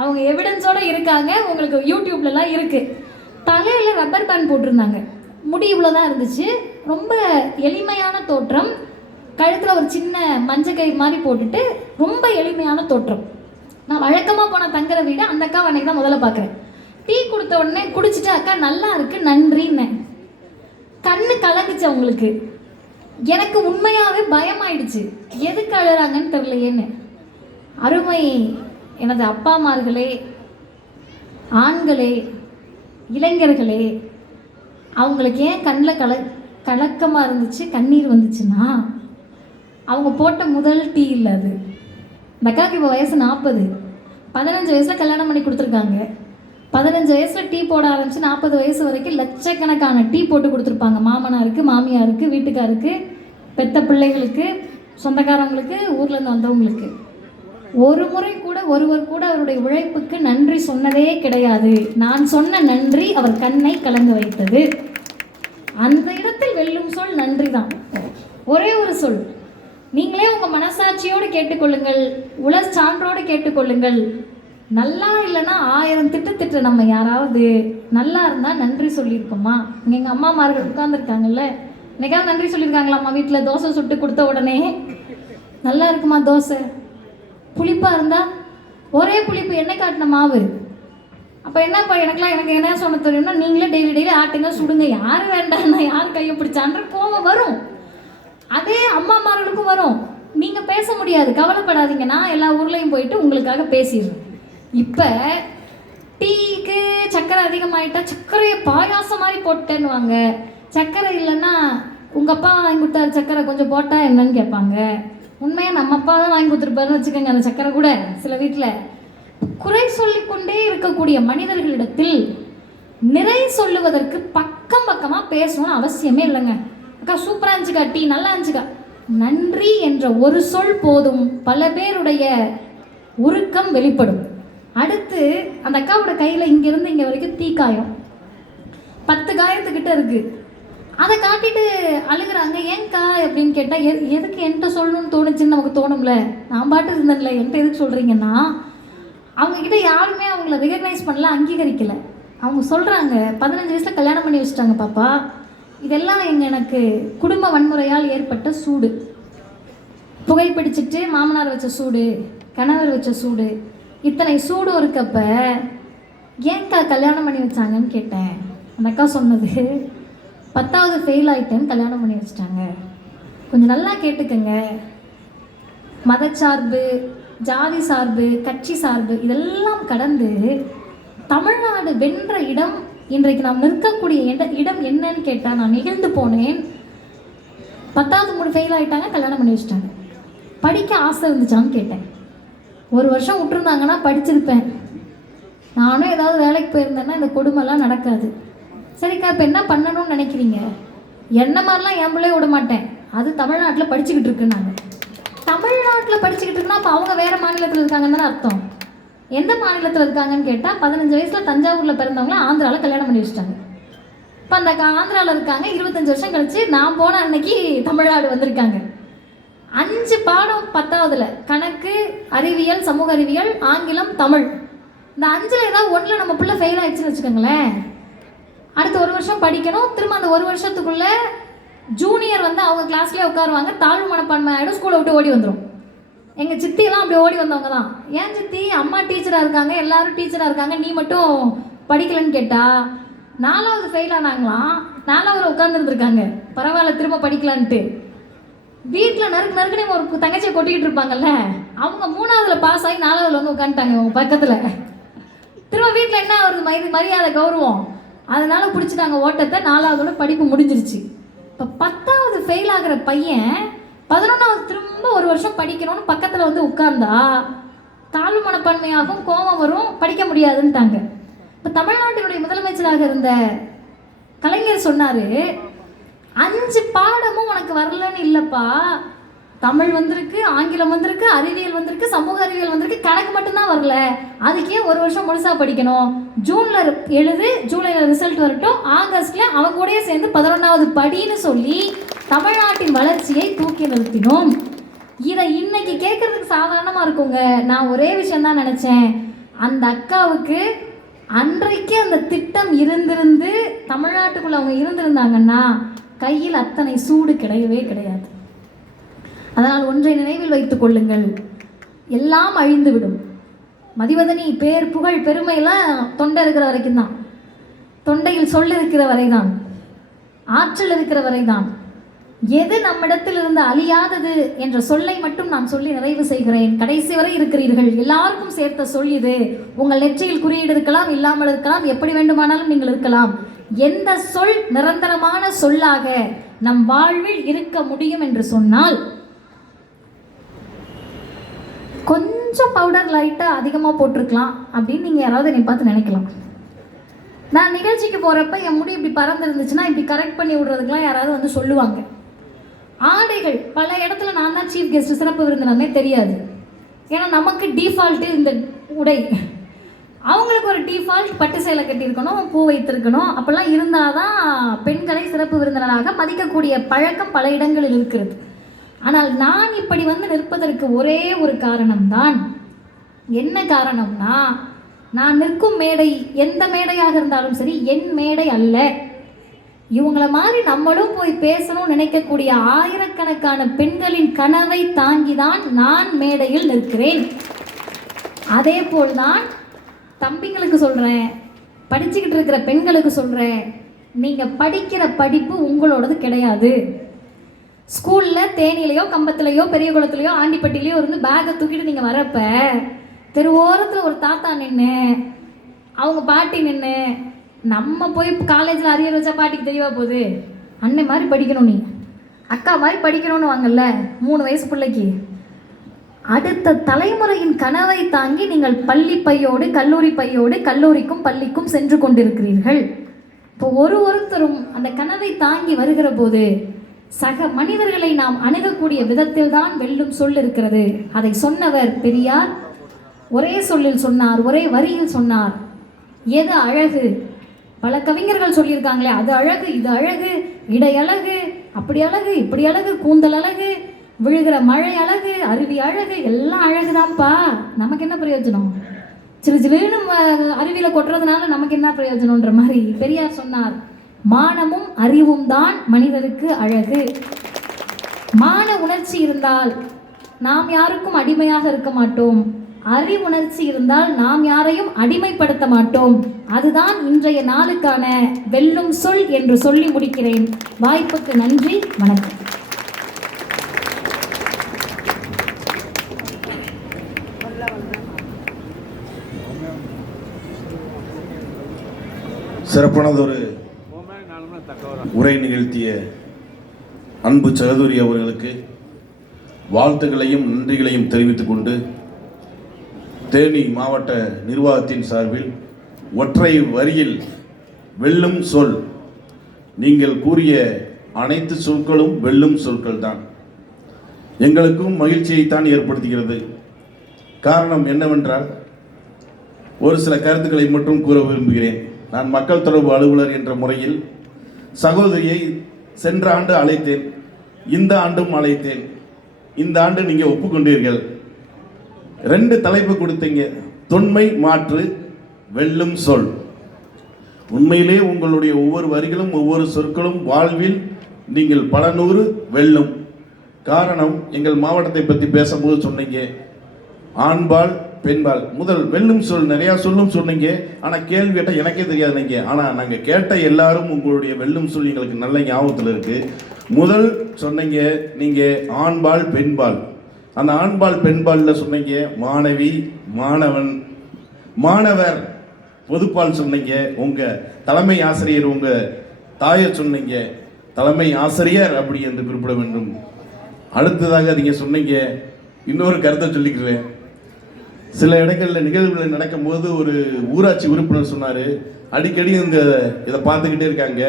அவங்க எவிடன்ஸோடு இருக்காங்க, உங்களுக்கு யூடியூப்லலாம் இருக்குது. தலையில் ரப்பர் பேண்ட் போட்டிருந்தாங்க, முடி இவ்வளோ தான் இருந்துச்சு, ரொம்ப எளிமையான தோற்றம், கழுத்தில் ஒரு சின்ன மஞ்சள் கயிறு மாதிரி போட்டுட்டு ரொம்ப எளிமையான தோற்றம். நான் வழக்கமாக போன தங்குற வீடு அந்த அக்கா அன்னைக்கு தான் முதல்ல பார்க்குறேன். டீ கொடுத்த உடனே குடிச்சிட்டு, அக்கா நல்லா இருக்கு நன்றின்னு. கண்ணு கலங்குச்சு அவங்களுக்கு. எனக்கு உண்மையாகவே பயமாயிடுச்சு, எதுக்கு அழுறாங்கன்னு தெரியலையேன்னு. அருமை எனது அப்பாமார்களே, ஆண்களே, இளைஞர்களே, அவங்களுக்கு ஏன் கண்ணில் கலக்கமாக இருந்துச்சு, கண்ணீர் வந்துச்சுன்னா, அவங்க போட்ட முதல் டீ இல்லை அது. இந்த அக்காவுக்கு இப்போ வயசு 40, 15 வயசில் கல்யாணம் பண்ணி கொடுத்துருக்காங்க. 15 வயசில் டீ போட ஆரம்பித்து 40 வயசு வரைக்கும் லட்சக்கணக்கான டீ போட்டு கொடுத்துருப்பாங்க. மாமனாருக்கு, மாமியாருக்கு, வீட்டுக்காருக்கு, பெத்த பிள்ளைகளுக்கு, சொந்தக்காரவங்களுக்கு, ஊர்லேருந்து வந்தவங்களுக்கு. ஒரு முறை கூட ஒருவர் கூட அவருடைய உழைப்புக்கு நன்றி சொன்னதே கிடையாது. நான் சொன்ன நன்றி அவர் கண்ணை கலங்க வைத்தது. அந்த இடத்தில் வெல்லும் சொல் நன்றி தான். ஒரே ஒரு சொல். நீங்களே உங்கள் மனசாட்சியோடு கேட்டுக்கொள்ளுங்கள், உலர் சான்றோடு கேட்டுக்கொள்ளுங்கள். நல்லா இல்லைன்னா 1000 திட்டு நம்ம யாராவது நல்லா இருந்தால் நன்றி சொல்லியிருக்கோமா? இங்கே எங்கள் அம்மாமார்கள் உட்காந்துருக்காங்கல்ல, என்னைக்காவது நன்றி சொல்லியிருக்காங்களாம்மா? வீட்டில் தோசை சுட்டு கொடுத்த உடனே நல்லா இருக்குமா தோசை, புளிப்பாக இருந்தால் ஒரே புளிப்பு, எண்ணெய் காட்டின மாவு. அப்போ என்னப்பா எனக்கு என்ன சொன்ன தெரியும்னா, நீங்களே டெய்லி ஆட்டுங்க சுடுங்க, யார் வேண்டாம்னா யார் கையை பிடிச்சான்ற கோவம் வரும். அதே அம்மாமார்களுக்கும் வரும். நீங்கள் பேச முடியாது, கவலைப்படாதீங்க, நான் எல்லா ஊர்லேயும் போயிட்டு உங்களுக்காக பேசிடுறேன். இப்போ டீக்கு சர்க்கரை அதிகமாகிட்டா சர்க்கரையை பாயாசம் மாதிரி போட்டேன்னுவாங்க. சர்க்கரை இல்லைன்னா உங்கள் அப்பா வாங்கி கொடுத்தாரு சர்க்கரை கொஞ்சம் போட்டால் என்னன்னு கேட்பாங்க. உண்மையாக நம்ம அப்பா தான் வாங்கி கொடுத்துருப்பாருன்னு வச்சுக்கோங்க. அந்த சர்க்கரை கூட சில வீட்டில் குறை சொல்லிக்கொண்டே இருக்கக்கூடிய மனிதர்களிடத்தில் நிறை சொல்லுவதற்கு பக்கமாக பேசணும்னு அவசியமே இல்லைங்க. அக்கா சூப்பராக இருந்துச்சுக்கா, டீ நல்லா இருந்துச்சுக்கா, நன்றி என்ற ஒரு சொல் போதும் பல பேருடைய உருக்கம் வெளிப்படும். அடுத்து அந்த அக்காவோட கையில் இங்கேருந்து இங்கே வரைக்கும் தீக்காயம் 10 காயத்துக்கிட்ட இருக்குது. அதை காட்டிட்டு அழுகிறாங்க. ஏன்க்கா அப்படின்னு கேட்டால், எதுக்கு என்கிட்ட சொல்லணும்னு தோணுச்சுன்னு நமக்கு தோணும்ல, நான் பாட்டு இருந்தேன்ல, என்கிட்ட எதுக்கு சொல்கிறீங்கன்னா, அவங்கக்கிட்ட யாருமே அவங்கள ரெகக்னைஸ் பண்ணல, அங்கீகரிக்கலை. அவங்க சொல்கிறாங்க, 15 வயசில் கல்யாணம் பண்ணி வச்சுட்டாங்க பாப்பா, இதெல்லாம் எனக்கு குடும்ப வன்முறையால் ஏற்பட்ட சூடு, புகைப்பிடிச்சிட்டு மாமனார் வச்ச சூடு, கணவர் வச்ச சூடு, இத்தனை சூடு இருக்கப்ப ஏன்க்கா கல்யாணம் பண்ணி வச்சாங்கன்னு கேட்டேன். அந்த அக்கா சொன்னது, 10வது ஃபெயில் ஆகிட்டேன்னு கல்யாணம் பண்ணி வச்சுட்டாங்க. கொஞ்சம் நல்லா கேட்டுக்கங்க. மதச்சார்பு, ஜாதி சார்பு, கட்சி சார்பு இதெல்லாம் கடந்து தமிழ்நாடு வென்ற இடம், இன்றைக்கு நாம் நிற்கக்கூடிய இடம் என்னன்னு கேட்டால் நான் நெகிழ்ந்து போனேன். 10வது ஃபெயில் ஆகிட்டாங்க, கல்யாணம் பண்ணி வச்சுட்டாங்க. படிக்க ஆசை இருந்துச்சான்னு கேட்டேன். 1 வருஷம் விட்டுருந்தாங்கன்னா படிச்சிருப்பேன். நானும் ஏதாவது வேலைக்கு போயிருந்தேன்னா இந்த கொடுமைலாம் நடக்காது. சரிக்கா, இப்போ என்ன பண்ணணும்னு நினைக்கிறீங்க? என்ன மாதிரிலாம் என் பிள்ளைய விட மாட்டேன். அது தமிழ்நாட்டில் படிச்சுக்கிட்டு இருக்குன்னாங்க. தமிழ்நாட்டில் படிச்சுக்கிட்டு இருக்குன்னா அப்போ அவங்க வேறு மாநிலத்தில் இருக்காங்கன்னு தானே அர்த்தம். எந்த மாநிலத்தில் இருக்காங்கன்னு கேட்டால் 15 வயசில் தஞ்சாவூரில் பிறந்தவங்கள ஆந்திராவில் கல்யாணம் பண்ணி வச்சுட்டாங்க. இப்போ அந்த ஆந்திராவில் இருக்காங்க. 25 வருஷம் கழிச்சு நான் போன அன்னைக்கு தமிழ்நாடு வந்திருக்காங்க. 5 பாடம் 10வதுல கணக்கு, அறிவியல், சமூக அறிவியல், ஆங்கிலம், தமிழ். இந்த 5ல் ஏதாவது 1ல் நம்ம பிள்ளை ஃபெயில் ஆகிடுச்சுன்னு வச்சுக்கோங்களேன். அடுத்த 1 வருஷம் படிக்கணும். திரும்ப அந்த 1 வருஷத்துக்குள்ளே ஜூனியர் வந்து அவங்க கிளாஸ்லேயே உட்காருவாங்க. தாழ்வு மனப்பான்மை ஆகிடும். ஸ்கூலை விட்டு ஓடி வந்துடும். எங்கள் சித்தியெல்லாம் அப்படி ஓடி வந்தவங்க தான். ஏன் சித்தி, அம்மா டீச்சராக இருக்காங்க, எல்லாரும் டீச்சராக இருக்காங்க, நீ மட்டும் படிக்கலைன்னு கேட்டால் 4வது ஃபெயில் ஆனாங்களாம். 4வது உட்காந்துருந்துருக்காங்க. பரவாயில்ல திரும்ப படிக்கலான்ட்டு. வீட்டில் நறுக்குனே ஒரு தங்கச்சியை கொட்டிக்கிட்டு இருப்பாங்கல்ல, அவங்க 3வதுல பாஸ் ஆகி 4வதுல வந்து உட்காந்துட்டாங்க உங்கள் பக்கத்தில். திரும்ப வீட்டில் என்ன வருது, மரியாதை, கௌரவம், அதனால பிடிச்சிட்டாங்க ஓட்டத்தை. 4வதோட படிப்பு முடிஞ்சிருச்சு. இப்போ 10வது ஃபெயில் ஆகிற பையன் 11வது திரும்ப 1 வருஷம் படிக்கணும்னு பக்கத்தில் வந்து உட்கார்ந்தா தாழ்வு மனப்பான்மையாகும், கோபம் வரும், படிக்க முடியாதுன்ட்டாங்க. இப்போ தமிழ்நாட்டினுடைய முதலமைச்சராக இருந்த கலைஞர் சொன்னார், 5 பாடமும் உனக்கு வரலன்னு இல்லைப்பா, தமிழ் வந்திருக்கு, ஆங்கிலம் வந்திருக்கு, அறிவியல் வந்திருக்கு, சமூக அறிவியல் வந்திருக்கு, கணக்கு மட்டும்தான் வரல. அதுக்கே 1 வருஷம் முழுசாக படிக்கணும். ஜூனில் எழுது, ஜூலையில் ரிசல்ட் வரட்டும், ஆகஸ்டில் அவங்க கூடயே சேர்ந்து 11வது படின்னு சொல்லி தமிழ்நாட்டின் வளர்ச்சியை தூக்கி நிறுத்தினோம். இதை இன்னைக்கு கேட்குறதுக்கு சாதாரணமாக இருக்குங்க. நான் ஒரே விஷயந்தான் நினச்சேன், அந்த அக்காவுக்கு அன்றைக்கு அந்த திட்டம் இருந்திருந்து தமிழ்நாட்டுக்குள்ளே அவங்க இருந்திருந்தாங்கன்னா கையில் அத்தனை சூடு கிடையவே கிடையாது. அதனால் ஒன்றை நினைவில் வைத்துக் கொள்ளுங்கள், எல்லாம் அழிந்துவிடும். மதிவதனி, பேர், புகழ், பெருமையெல்லாம் தொண்டை இருக்கிற வரைக்கும் தான். தொண்டையில் சொல் இருக்கிற வரை தான், ஆற்றல் இருக்கிற வரை தான். எது நம்மிடத்தில் இருந்து அழியாதது என்ற சொல்லை மட்டும் நான் சொல்லி நிறைவு செய்கிறேன். கடைசி வரை இருக்கிறீர்கள், எல்லாருக்கும் சேர்த்த சொல் இது. உங்கள் நெற்றியில் குறியீடு இருக்கலாம், இல்லாமல் இருக்கலாம், எப்படி வேண்டுமானாலும் நீங்கள் இருக்கலாம். எந்த சொல் நிரந்தரமான சொல்லாக நம் வாழ்வில் இருக்க முடியும் என்று சொன்னால், கொஞ்சம் பவுடர் லைட்டாக அதிகமாக போட்டிருக்கலாம் அப்படின்னு நீங்கள் யாராவது என்னை பார்த்து நினைக்கலாம். நான் நிகழ்ச்சிக்கு போகிறப்ப என் முடி இப்படி பறந்துருந்துச்சுன்னா இப்படி கரெக்ட் பண்ணி விடுறதுக்கெலாம் யாராவது வந்து சொல்லுவாங்க. ஆடைகள் பல இடத்துல நான் தான் சீஃப் கெஸ்ட், சிறப்பு விருந்தினர்னே தெரியாது. ஏன்னா நமக்கு டிஃபால்ட்டு இந்த உடை, அவங்களுக்கு ஒரு டிஃபால்ட் பட்டு சேலை கட்டியிருக்கணும், பூ வைத்திருக்கணும். அப்போல்லாம் இருந்தால் தான் பெண்களை சிறப்பு விருந்தினராக மதிக்கக்கூடிய பழக்கம் பல இடங்களில் இருக்கிறது. ஆனால் நான் இப்படி வந்து நிற்பதற்கு ஒரே ஒரு காரணம்தான். என்ன காரணம்னா, நான் நிற்கும் மேடை எந்த மேடையாக இருந்தாலும் சரி என் மேடை அல்ல. இவங்கள மாதிரி நம்மளும் போய் பேசணும்னு நினைக்கக்கூடிய ஆயிரக்கணக்கான பெண்களின் கனவை தாங்கிதான் நான் மேடையில் நிற்கிறேன். அதே போல்தான் தம்பிங்களுக்கு சொல்கிறேன், படிச்சுக்கிட்டு இருக்கிற பெண்களுக்கு சொல்கிறேன், நீங்கள் படிக்கிற படிப்பு உங்களோடது கிடையாது. ஸ்கூலில் தேனிலையோ கம்பத்துலையோ பெரிய குளத்துலையோ ஆண்டிப்பட்டிலையோ இருந்து பேக்கை தூக்கிட்டு நீங்கள் வரப்ப தெருவோரத்தில் ஒரு தாத்தா நின்று, அவங்க பாட்டி நின்று, நம்ம போய் காலேஜில் அரியர் வச்சா பாட்டிக்கு தெரியவா போகுது, அண்ணன் மாதிரி படிக்கணும், நீ அக்கா மாதிரி படிக்கணும்னு வாங்கல்ல 3 வயசு பிள்ளைக்கு. அடுத்த தலைமுறையின் கனவை தாங்கி நீங்கள் பள்ளி பையோடு கல்லூரி பையோடு கல்லூரிக்கும் பள்ளிக்கும் சென்று கொண்டிருக்கிறீர்கள். இப்போ ஒருத்தரும் அந்த கனவை தாங்கி வருகிற போது சக மனிதர்களை நாம் அணுகக்கூடிய விதத்தில் தான் வெல்லும் சொல் இருக்கிறது. அதை சொன்னவர் பெரியார். ஒரே சொல்லில் சொன்னார், ஒரே வரியில் சொன்னார். எது அழகு? பல கவிஞர்கள் சொல்லியிருக்காங்களே, அது அழகு, இது அழகு, இடை அழகு, அப்படி அழகு, இப்படி அழகு, கூந்தல் அழகு, விழுகிற மழை அழகு, அருவி அழகு, எல்லாம் அழகுதான்ப்பா. நமக்கு என்ன பிரயோஜனம்? சிறு சிறுன்னு அருவியில் கொட்டுறதுனால நமக்கு என்ன பிரயோஜனன்ற மாதிரி பெரியார் சொன்னார், மானமும் அறிவும் தான் மனிதருக்கு அழகு. மான உணர்ச்சி இருந்தால் நாம் யாருக்கும் அடிமையாக இருக்க மாட்டோம். அறிவுணர்ச்சி இருந்தால் நாம் யாரையும் அடிமைப்படுத்த மாட்டோம். அதுதான் இன்றைய நாளுக்கான வெல்லும் சொல் என்று சொல்லி முடிக்கிறேன். வாய்ப்புக்கு நன்றி. வணக்கம். சிறப்பானதொரு உரை நிகழ்த்திய அன்பு சகோதரி அவர்களுக்கு வாழ்த்துக்களையும் நன்றிகளையும் தெரிவித்துக் கொண்டு, தேனி மாவட்ட நிர்வாகத்தின் சார்பில் ஒற்றை வரியில் வெல்லும் சொல், நீங்கள் கூறிய அனைத்து சொற்களும் வெல்லும் சொற்கள் தான். எங்களுக்கும் மகிழ்ச்சியைத்தான் ஏற்படுத்துகிறது. காரணம் என்னவென்றால், ஒரு சில கருத்துக்களை மட்டும் கூற விரும்புகிறேன். நான் மக்கள் தொடர்பு அலுவலர் என்ற முறையில் சகோதரியை சென்ற ஆண்டு அழைத்தேன், இந்த ஆண்டும் அழைத்தேன். இந்த ஆண்டு நீங்கள் ஒப்புக்கொண்டீர்கள். 2 தலைப்பு கொடுத்தீங்க, தொன்மை மாற்று, வெல்லும் சொல். உண்மையிலே உங்களுடைய ஒவ்வொரு வரிகளும் ஒவ்வொரு சொற்களும் வாழ்வில் நீங்கள் பல நூறு வெல்லும். காரணம், எங்கள் மாவட்டத்தை பற்றி பேசும்போது சொன்னீங்க, ஆண்பால் பெண்பால். முதல் வெல்லும் சொல் நிறையா சொல்லும் சொன்னீங்க. ஆனால் கேள்வி கேட்டால் எனக்கே தெரியாது நீங்க. ஆனால் நாங்கள் கேட்ட எல்லாரும் உங்களுடைய வெல்லும் சொல் எங்களுக்கு நல்ல ஞாபகத்தில் இருக்கு. முதல் சொன்னீங்க நீங்கள் ஆண்பால் பெண்பால். அந்த ஆண்பால் பெண்பாலில் சொன்னீங்க மாணவி, மாணவன், மாணவர். பொதுப்பால் சொன்னீங்க, உங்கள் தலைமை ஆசிரியர், உங்கள் தாயை சொன்னீங்க தலைமை ஆசிரியர் அப்படி என்று குறிப்பிட வேண்டும். அடுத்ததாக நீங்கள் சொன்னீங்க, இன்னொரு கருத்தை சொல்லிக்கிறேன். சில இடங்களில் நிகழ்வுகள் நடக்கும்போது ஒரு ஊராட்சி உறுப்பினர் சொன்னார், அடிக்கடி இதை பார்த்துக்கிட்டே இருக்காங்க,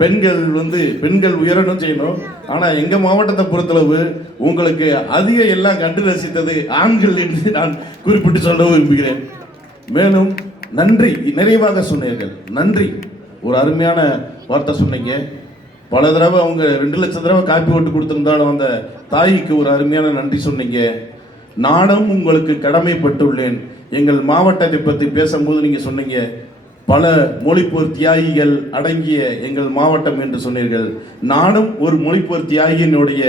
பெண்கள் உயரணும் செய்யணும். ஆனால் எங்கள் மாவட்டத்தை பொறுத்தளவு உங்களுக்கு அதிக எல்லாம் கண்டு ரசித்தது ஆண்கள் என்று நான் குறிப்பிட்டு சொல்ல விரும்புகிறேன். மேலும் நன்றி, நிறைவாக சொன்னீர்கள். நன்றி, ஒரு அருமையான வார்த்தை சொன்னீங்க. பல தடவை அவங்க 2 லட்சம் தடவை காப்பி ஓட்டு கொடுத்துருந்தாலும் அந்த தாய்க்கு ஒரு அருமையான நன்றி சொன்னீங்க. நானும் உங்களுக்கு கடமைப்பட்டுள்ளேன். எங்கள் மாவட்டத்தை பற்றி பேசும்போது நீங்கள் சொன்னீங்க, பல மொழிப்போர் தியாகிகள் அடங்கிய எங்கள் மாவட்டம் என்று சொன்னீர்கள். நானும் ஒரு மொழிப்போர் தியாகியினுடைய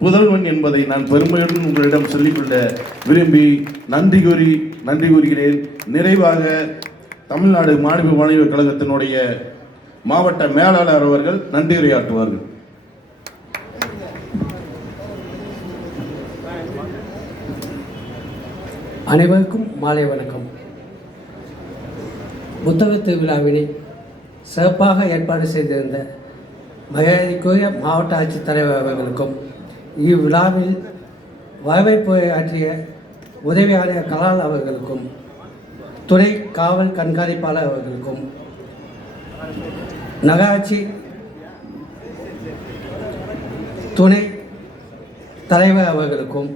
புதல்வன் என்பதை நான் பெருமையுடன் உங்களிடம் சொல்லிக்கொள்ள விரும்பி நன்றி கூறுகிறேன். நிறைவாக தமிழ்நாடு மாணவியர் கழகத்தினுடைய மாவட்ட மேலாளர் அவர்கள் நன்றி உரையாற்றுவார்கள். அனைவருக்கும் மாலை வணக்கம். புத்தக திருவிழாவினை சிறப்பாக ஏற்பாடு செய்திருந்த மரியாதைக்குரிய மாவட்ட ஆட்சித்தலைவர் அவர்களுக்கும், இவ்விழாவில் வரவேற்புரை ஆற்றிய உதவி ஆணையர் கலால் அவர்களுக்கும், துணை காவல் கண்காணிப்பாளர் அவர்களுக்கும், நகராட்சி துணை தலைவர் அவர்களுக்கும்,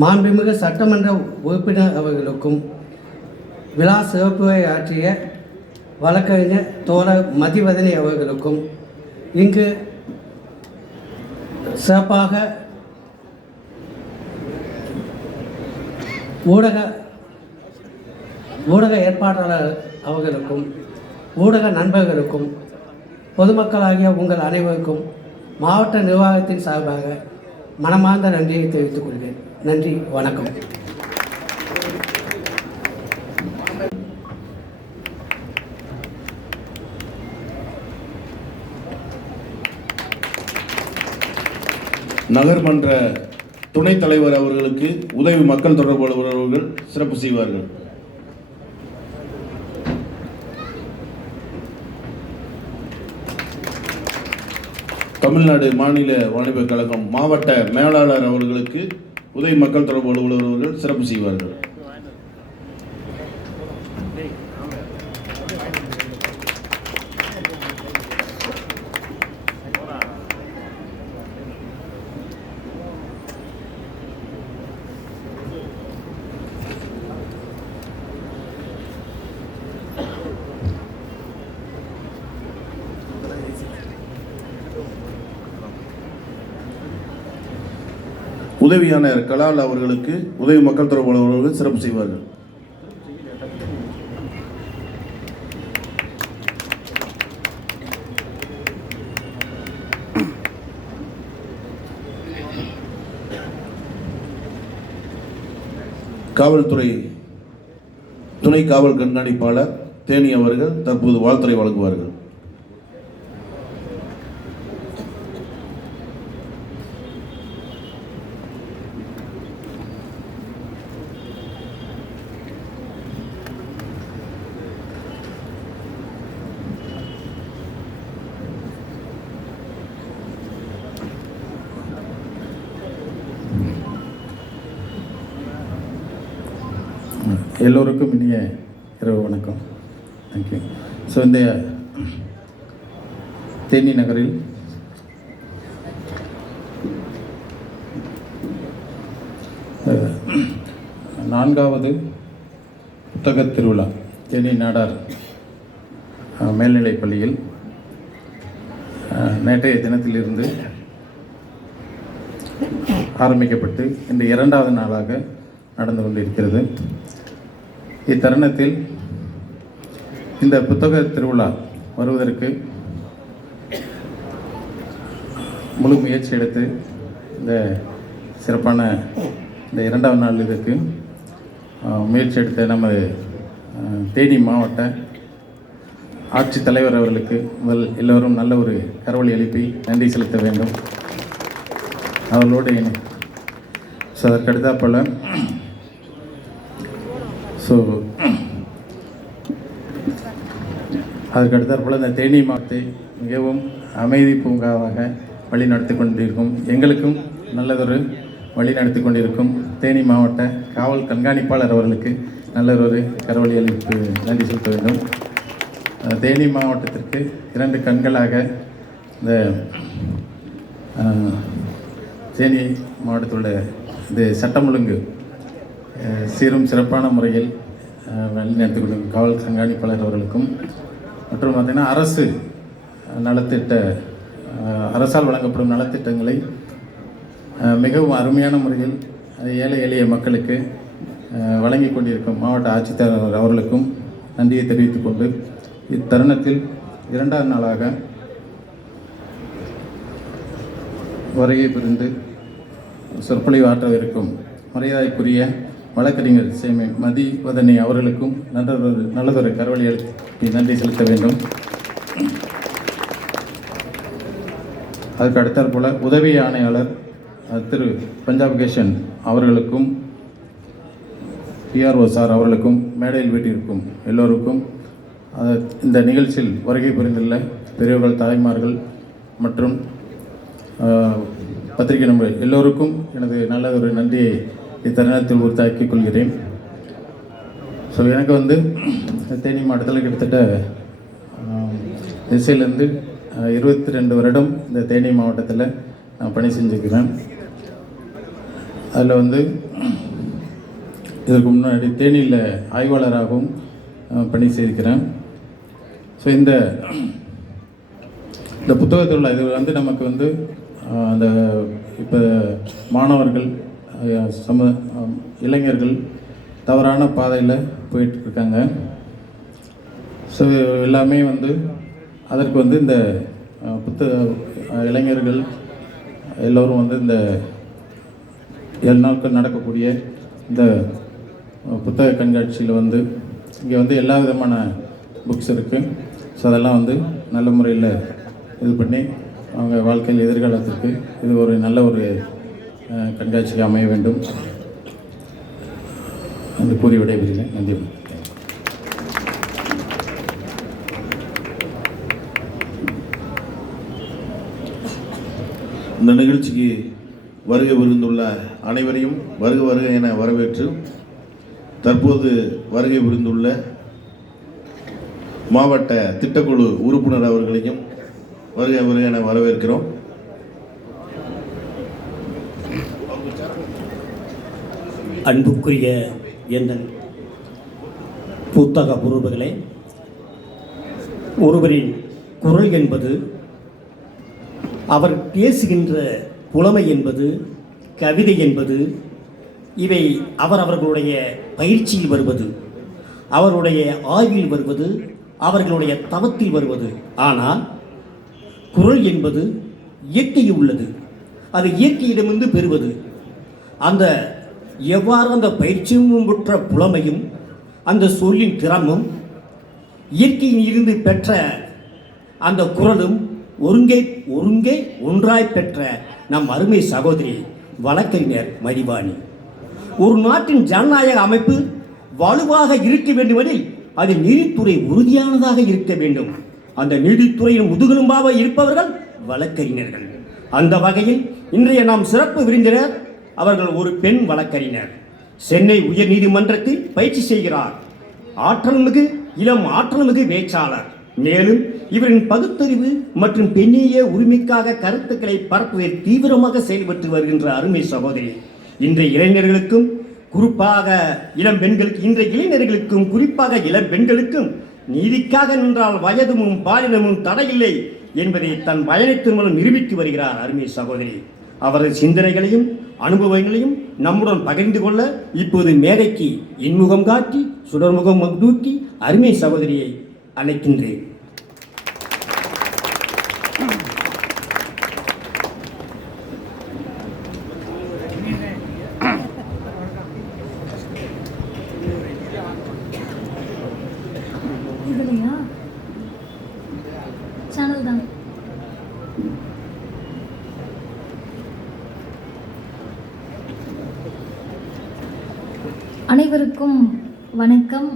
மாண்புமிகு சட்டமன்ற உறுப்பினர் அவர்களுக்கும், விழா சிறப்புரை ஆற்றிய வழக்கறிஞர் தோழர் மதிவதனி அவர்களுக்கும், இங்கு சிறப்பாக ஊடக ஏற்பாட்டாளர் அவர்களுக்கும், ஊடக நண்பர்களுக்கும், பொதுமக்களாகிய உங்கள் அனைவருக்கும் மாவட்ட நிர்வாகத்தின் சார்பாக மனமார்ந்த நன்றியை தெரிவித்துக் கொள்கிறேன். நன்றி, வணக்கம். நகர்மன்ற துணைத் தலைவர் அவர்களுக்கு உதவி மக்கள் தொடர்பு அலுவலர் அவர்கள் சிறப்பு செய்வார்கள். தமிழ்நாடு மாநில வாணிபக் கழகம் மாவட்ட மேலாளர் அவர்களுக்கு உதவி மக்கள் தொடர்பு அலுவலர் அவர்கள் சிறப்பு செய்வார்கள். உதவியான கலால் அவர்களுக்கு உதவி மக்கள் தொடர்பு அலுவலர்கள் சிறப்பு செய்வார்கள். காவல்துறை துணை காவல் கண்காணிப்பாளர் தேனி அவர்கள் தற்போது வாழ்த்துரை வழங்குவார்கள். எல்லோருக்கும் இனிய இரவு வணக்கம். தேங்க்யூ. ஸோ இந்த தேனி நகரில் நான்காவது புத்தகத் திருவிழா தேனி நாடார் மேல்நிலைப் பள்ளியில் நேற்றைய தினத்திலிருந்து ஆரம்பிக்கப்பட்டு இன்று 2வது நாளாக நடந்து கொண்டிருக்கிறது. இத்தருணத்தில் இந்த புத்தக திருவிழா வருவதற்கு முழு முயற்சி எடுத்து இந்த சிறப்பான இந்த 2வது நாள் இதற்கு முயற்சி எடுத்த நமது தேனி மாவட்ட ஆட்சித்தலைவர் அவர்களுக்கு எல்லோரும் நல்ல ஒரு கரவொலி எழுப்பி நன்றி செலுத்த வேண்டும். அவர்களோடு அதற்கடுத்தாற்போல் அதுக்கடுத்தாற்போல் இந்த தேனி மாவட்டத்தை மிகவும் அமைதி பூங்காவாக வழி நடத்தி கொண்டிருக்கும் எங்களுக்கும் நல்லதொரு வழி நடத்தி கொண்டிருக்கும் தேனி மாவட்ட காவல் கண்காணிப்பாளர் அவர்களுக்கு நல்லதொரு கரவொலி அளிப்பு நன்றி செலுத்த வேண்டும். தேனி மாவட்டத்திற்கு 2 கண்களாக இந்த தேனி மாவட்டத்தில் உள்ள இந்த சட்டம் ஒழுங்கு சீரும் சிறப்பான முறையில் வழிநடத்தி கொண்டிருக்கும் காவல் கண்காணிப்பாளர் அவர்களுக்கும் மற்றும் பார்த்திங்கன்னா அரசால் வழங்கப்படும் நலத்திட்டங்களை மிகவும் அருமையான முறையில் ஏழை எளிய மக்களுக்கு வழங்கி கொண்டிருக்கும் மாவட்ட ஆட்சித்தலைவர் அவர்களுக்கும் நன்றியை தெரிவித்துக் கொண்டு இத்தருணத்தில் 2வது நாளாக வருகை புரிந்து சொற்பொழிவு ஆற்றவிருக்கும் மரியாதைக்குரிய வழக்கறிஞர் சேமை மதிவதனி அவர்களுக்கும் நல்லதொரு கரவொலி எழுப்பி நன்றி செலுத்த வேண்டும். அதுக்கு அடுத்தாற்போல் உதவி ஆணையாளர் திரு பஞ்சாப் கேஷன் அவர்களுக்கும் PRO சார் அவர்களுக்கும் மேடையில் வீட்டிற்கும் எல்லோருக்கும் இந்த நிகழ்ச்சியில் வருகை புரிந்துள்ள பெரியவர்கள், தாய்மார்கள் மற்றும் பத்திரிகை நண்பர்கள் எல்லோருக்கும் எனது நல்லதொரு நன்றியை இத்தருணத்தில் உறுத்தாக்கிக் கொள்கிறேன். ஸோ எனக்கு தேனி மாவட்டத்தில் கிட்டத்தட்ட திசையிலேருந்து 22 வருடம் இந்த தேனி மாவட்டத்தில் நான் பணி செஞ்சுக்கிறேன். அதில் இதற்கு முன்னாடி தேனியில் ஆய்வாளராகவும் பணி செய்திருக்கிறேன். ஸோ இந்த புத்தகத்தில் இது நமக்கு அந்த இப்போ மாணவர்கள் இளைஞர்கள் தவறான பாதையில் போயிட்டுருக்காங்க. ஸோ எல்லாமே அதற்கு இந்த இளைஞர்கள் எல்லோரும் இந்த 7 நாட்கள் நடக்கக்கூடிய இந்த புத்தக கண்காட்சியில் இங்கே எல்லா விதமான புக்ஸ் இருக்குது. ஸோ அதெல்லாம் நல்ல முறையில் இது பண்ணி அவங்க வாழ்க்கையில் எதிர்காலத்திற்கு இது ஒரு நல்ல ஒரு கண்காட்சிக்கு அமைய வேண்டும் என்று கூறி விடைபெறுகிறேன். நன்றி. இந்த நிகழ்ச்சிக்கு வருகை புரிந்துள்ள அனைவரையும் வருக என வரவேற்று தற்போது வருகை புரிந்துள்ள மாவட்ட திட்டக்குழு உறுப்பினர் அவர்களையும் வருக என வரவேற்கிறோம். அன்புக்குரிய எங்கள் புத்தக உறவுகளே, ஒருவரின் குரல் என்பது, அவர் பேசுகின்ற புலமை என்பது, கவிதை என்பது, இவை அவர்களுடைய பயிற்சியில் வருவது, அவருடைய ஆய்வில் வருவது, அவர்களுடைய தவத்தில் வருவது. ஆனால் குரல் என்பது இயற்கையில் உள்ளது. அது இயற்கையிடமிருந்து பெறுவது. அந்த எவ்வாறு அந்த பயிற்சியும் பெற்ற புலமையும் அந்த சொல்லின் திறமும் இயற்கையில் இருந்து பெற்ற அந்த குரலும் ஒருங்கே ஒன்றாய் பெற்ற நம் அருமை சகோதரி வழக்கறிஞர் மதிவாணி. ஒரு நாட்டின் ஜனநாயக அமைப்பு வலுவாக இருக்க வேண்டுமெனில் அதில் நீதித்துறை உறுதியானதாக இருக்க வேண்டும். அந்த நீதித்துறையின் முதுகெலும்பாக இருப்பவர்கள் வழக்கறிஞர்கள். அந்த வகையில் இன்றைய நாம் சிறப்பு விருந்தினர் அவர்கள் ஒரு பெண் வழக்கறிஞர். சென்னை உயர் நீதிமன்றத்தில் பயிற்சி செய்கிறார். இளம் ஆற்றல்மிகு பேச்சாளர். மேலும் இவரின் பகுத்தறிவு மற்றும் பெண்ணிய உரிமைக்காக கருத்துக்களை பரப்புவதில் தீவிரமாக செயல்பட்டு வருகின்ற அருமை சகோதரி. இன்றைய இளைஞர்களுக்கும் குறிப்பாக இளம் பெண்களுக்கும் நீதிக்காக நின்றால் வயதும் பாலினமும் தடையில்லை என்பதை தன் பயணத்தின் மூலம் நிரூபித்து வருகிறார் அருமை சகோதரி. அவரது சிந்தனைகளையும் அனுபவங்களையும் நம்முடன் பகிர்ந்து கொள்ள இப்போது மேடைக்கு இன்முகம் காட்டி சுடர்முகம் தூக்கி அருமை சகோதரியை அழைக்கின்றேன். இதுலையா சேனல் தான். அனைவருக்கும் வணக்கம்.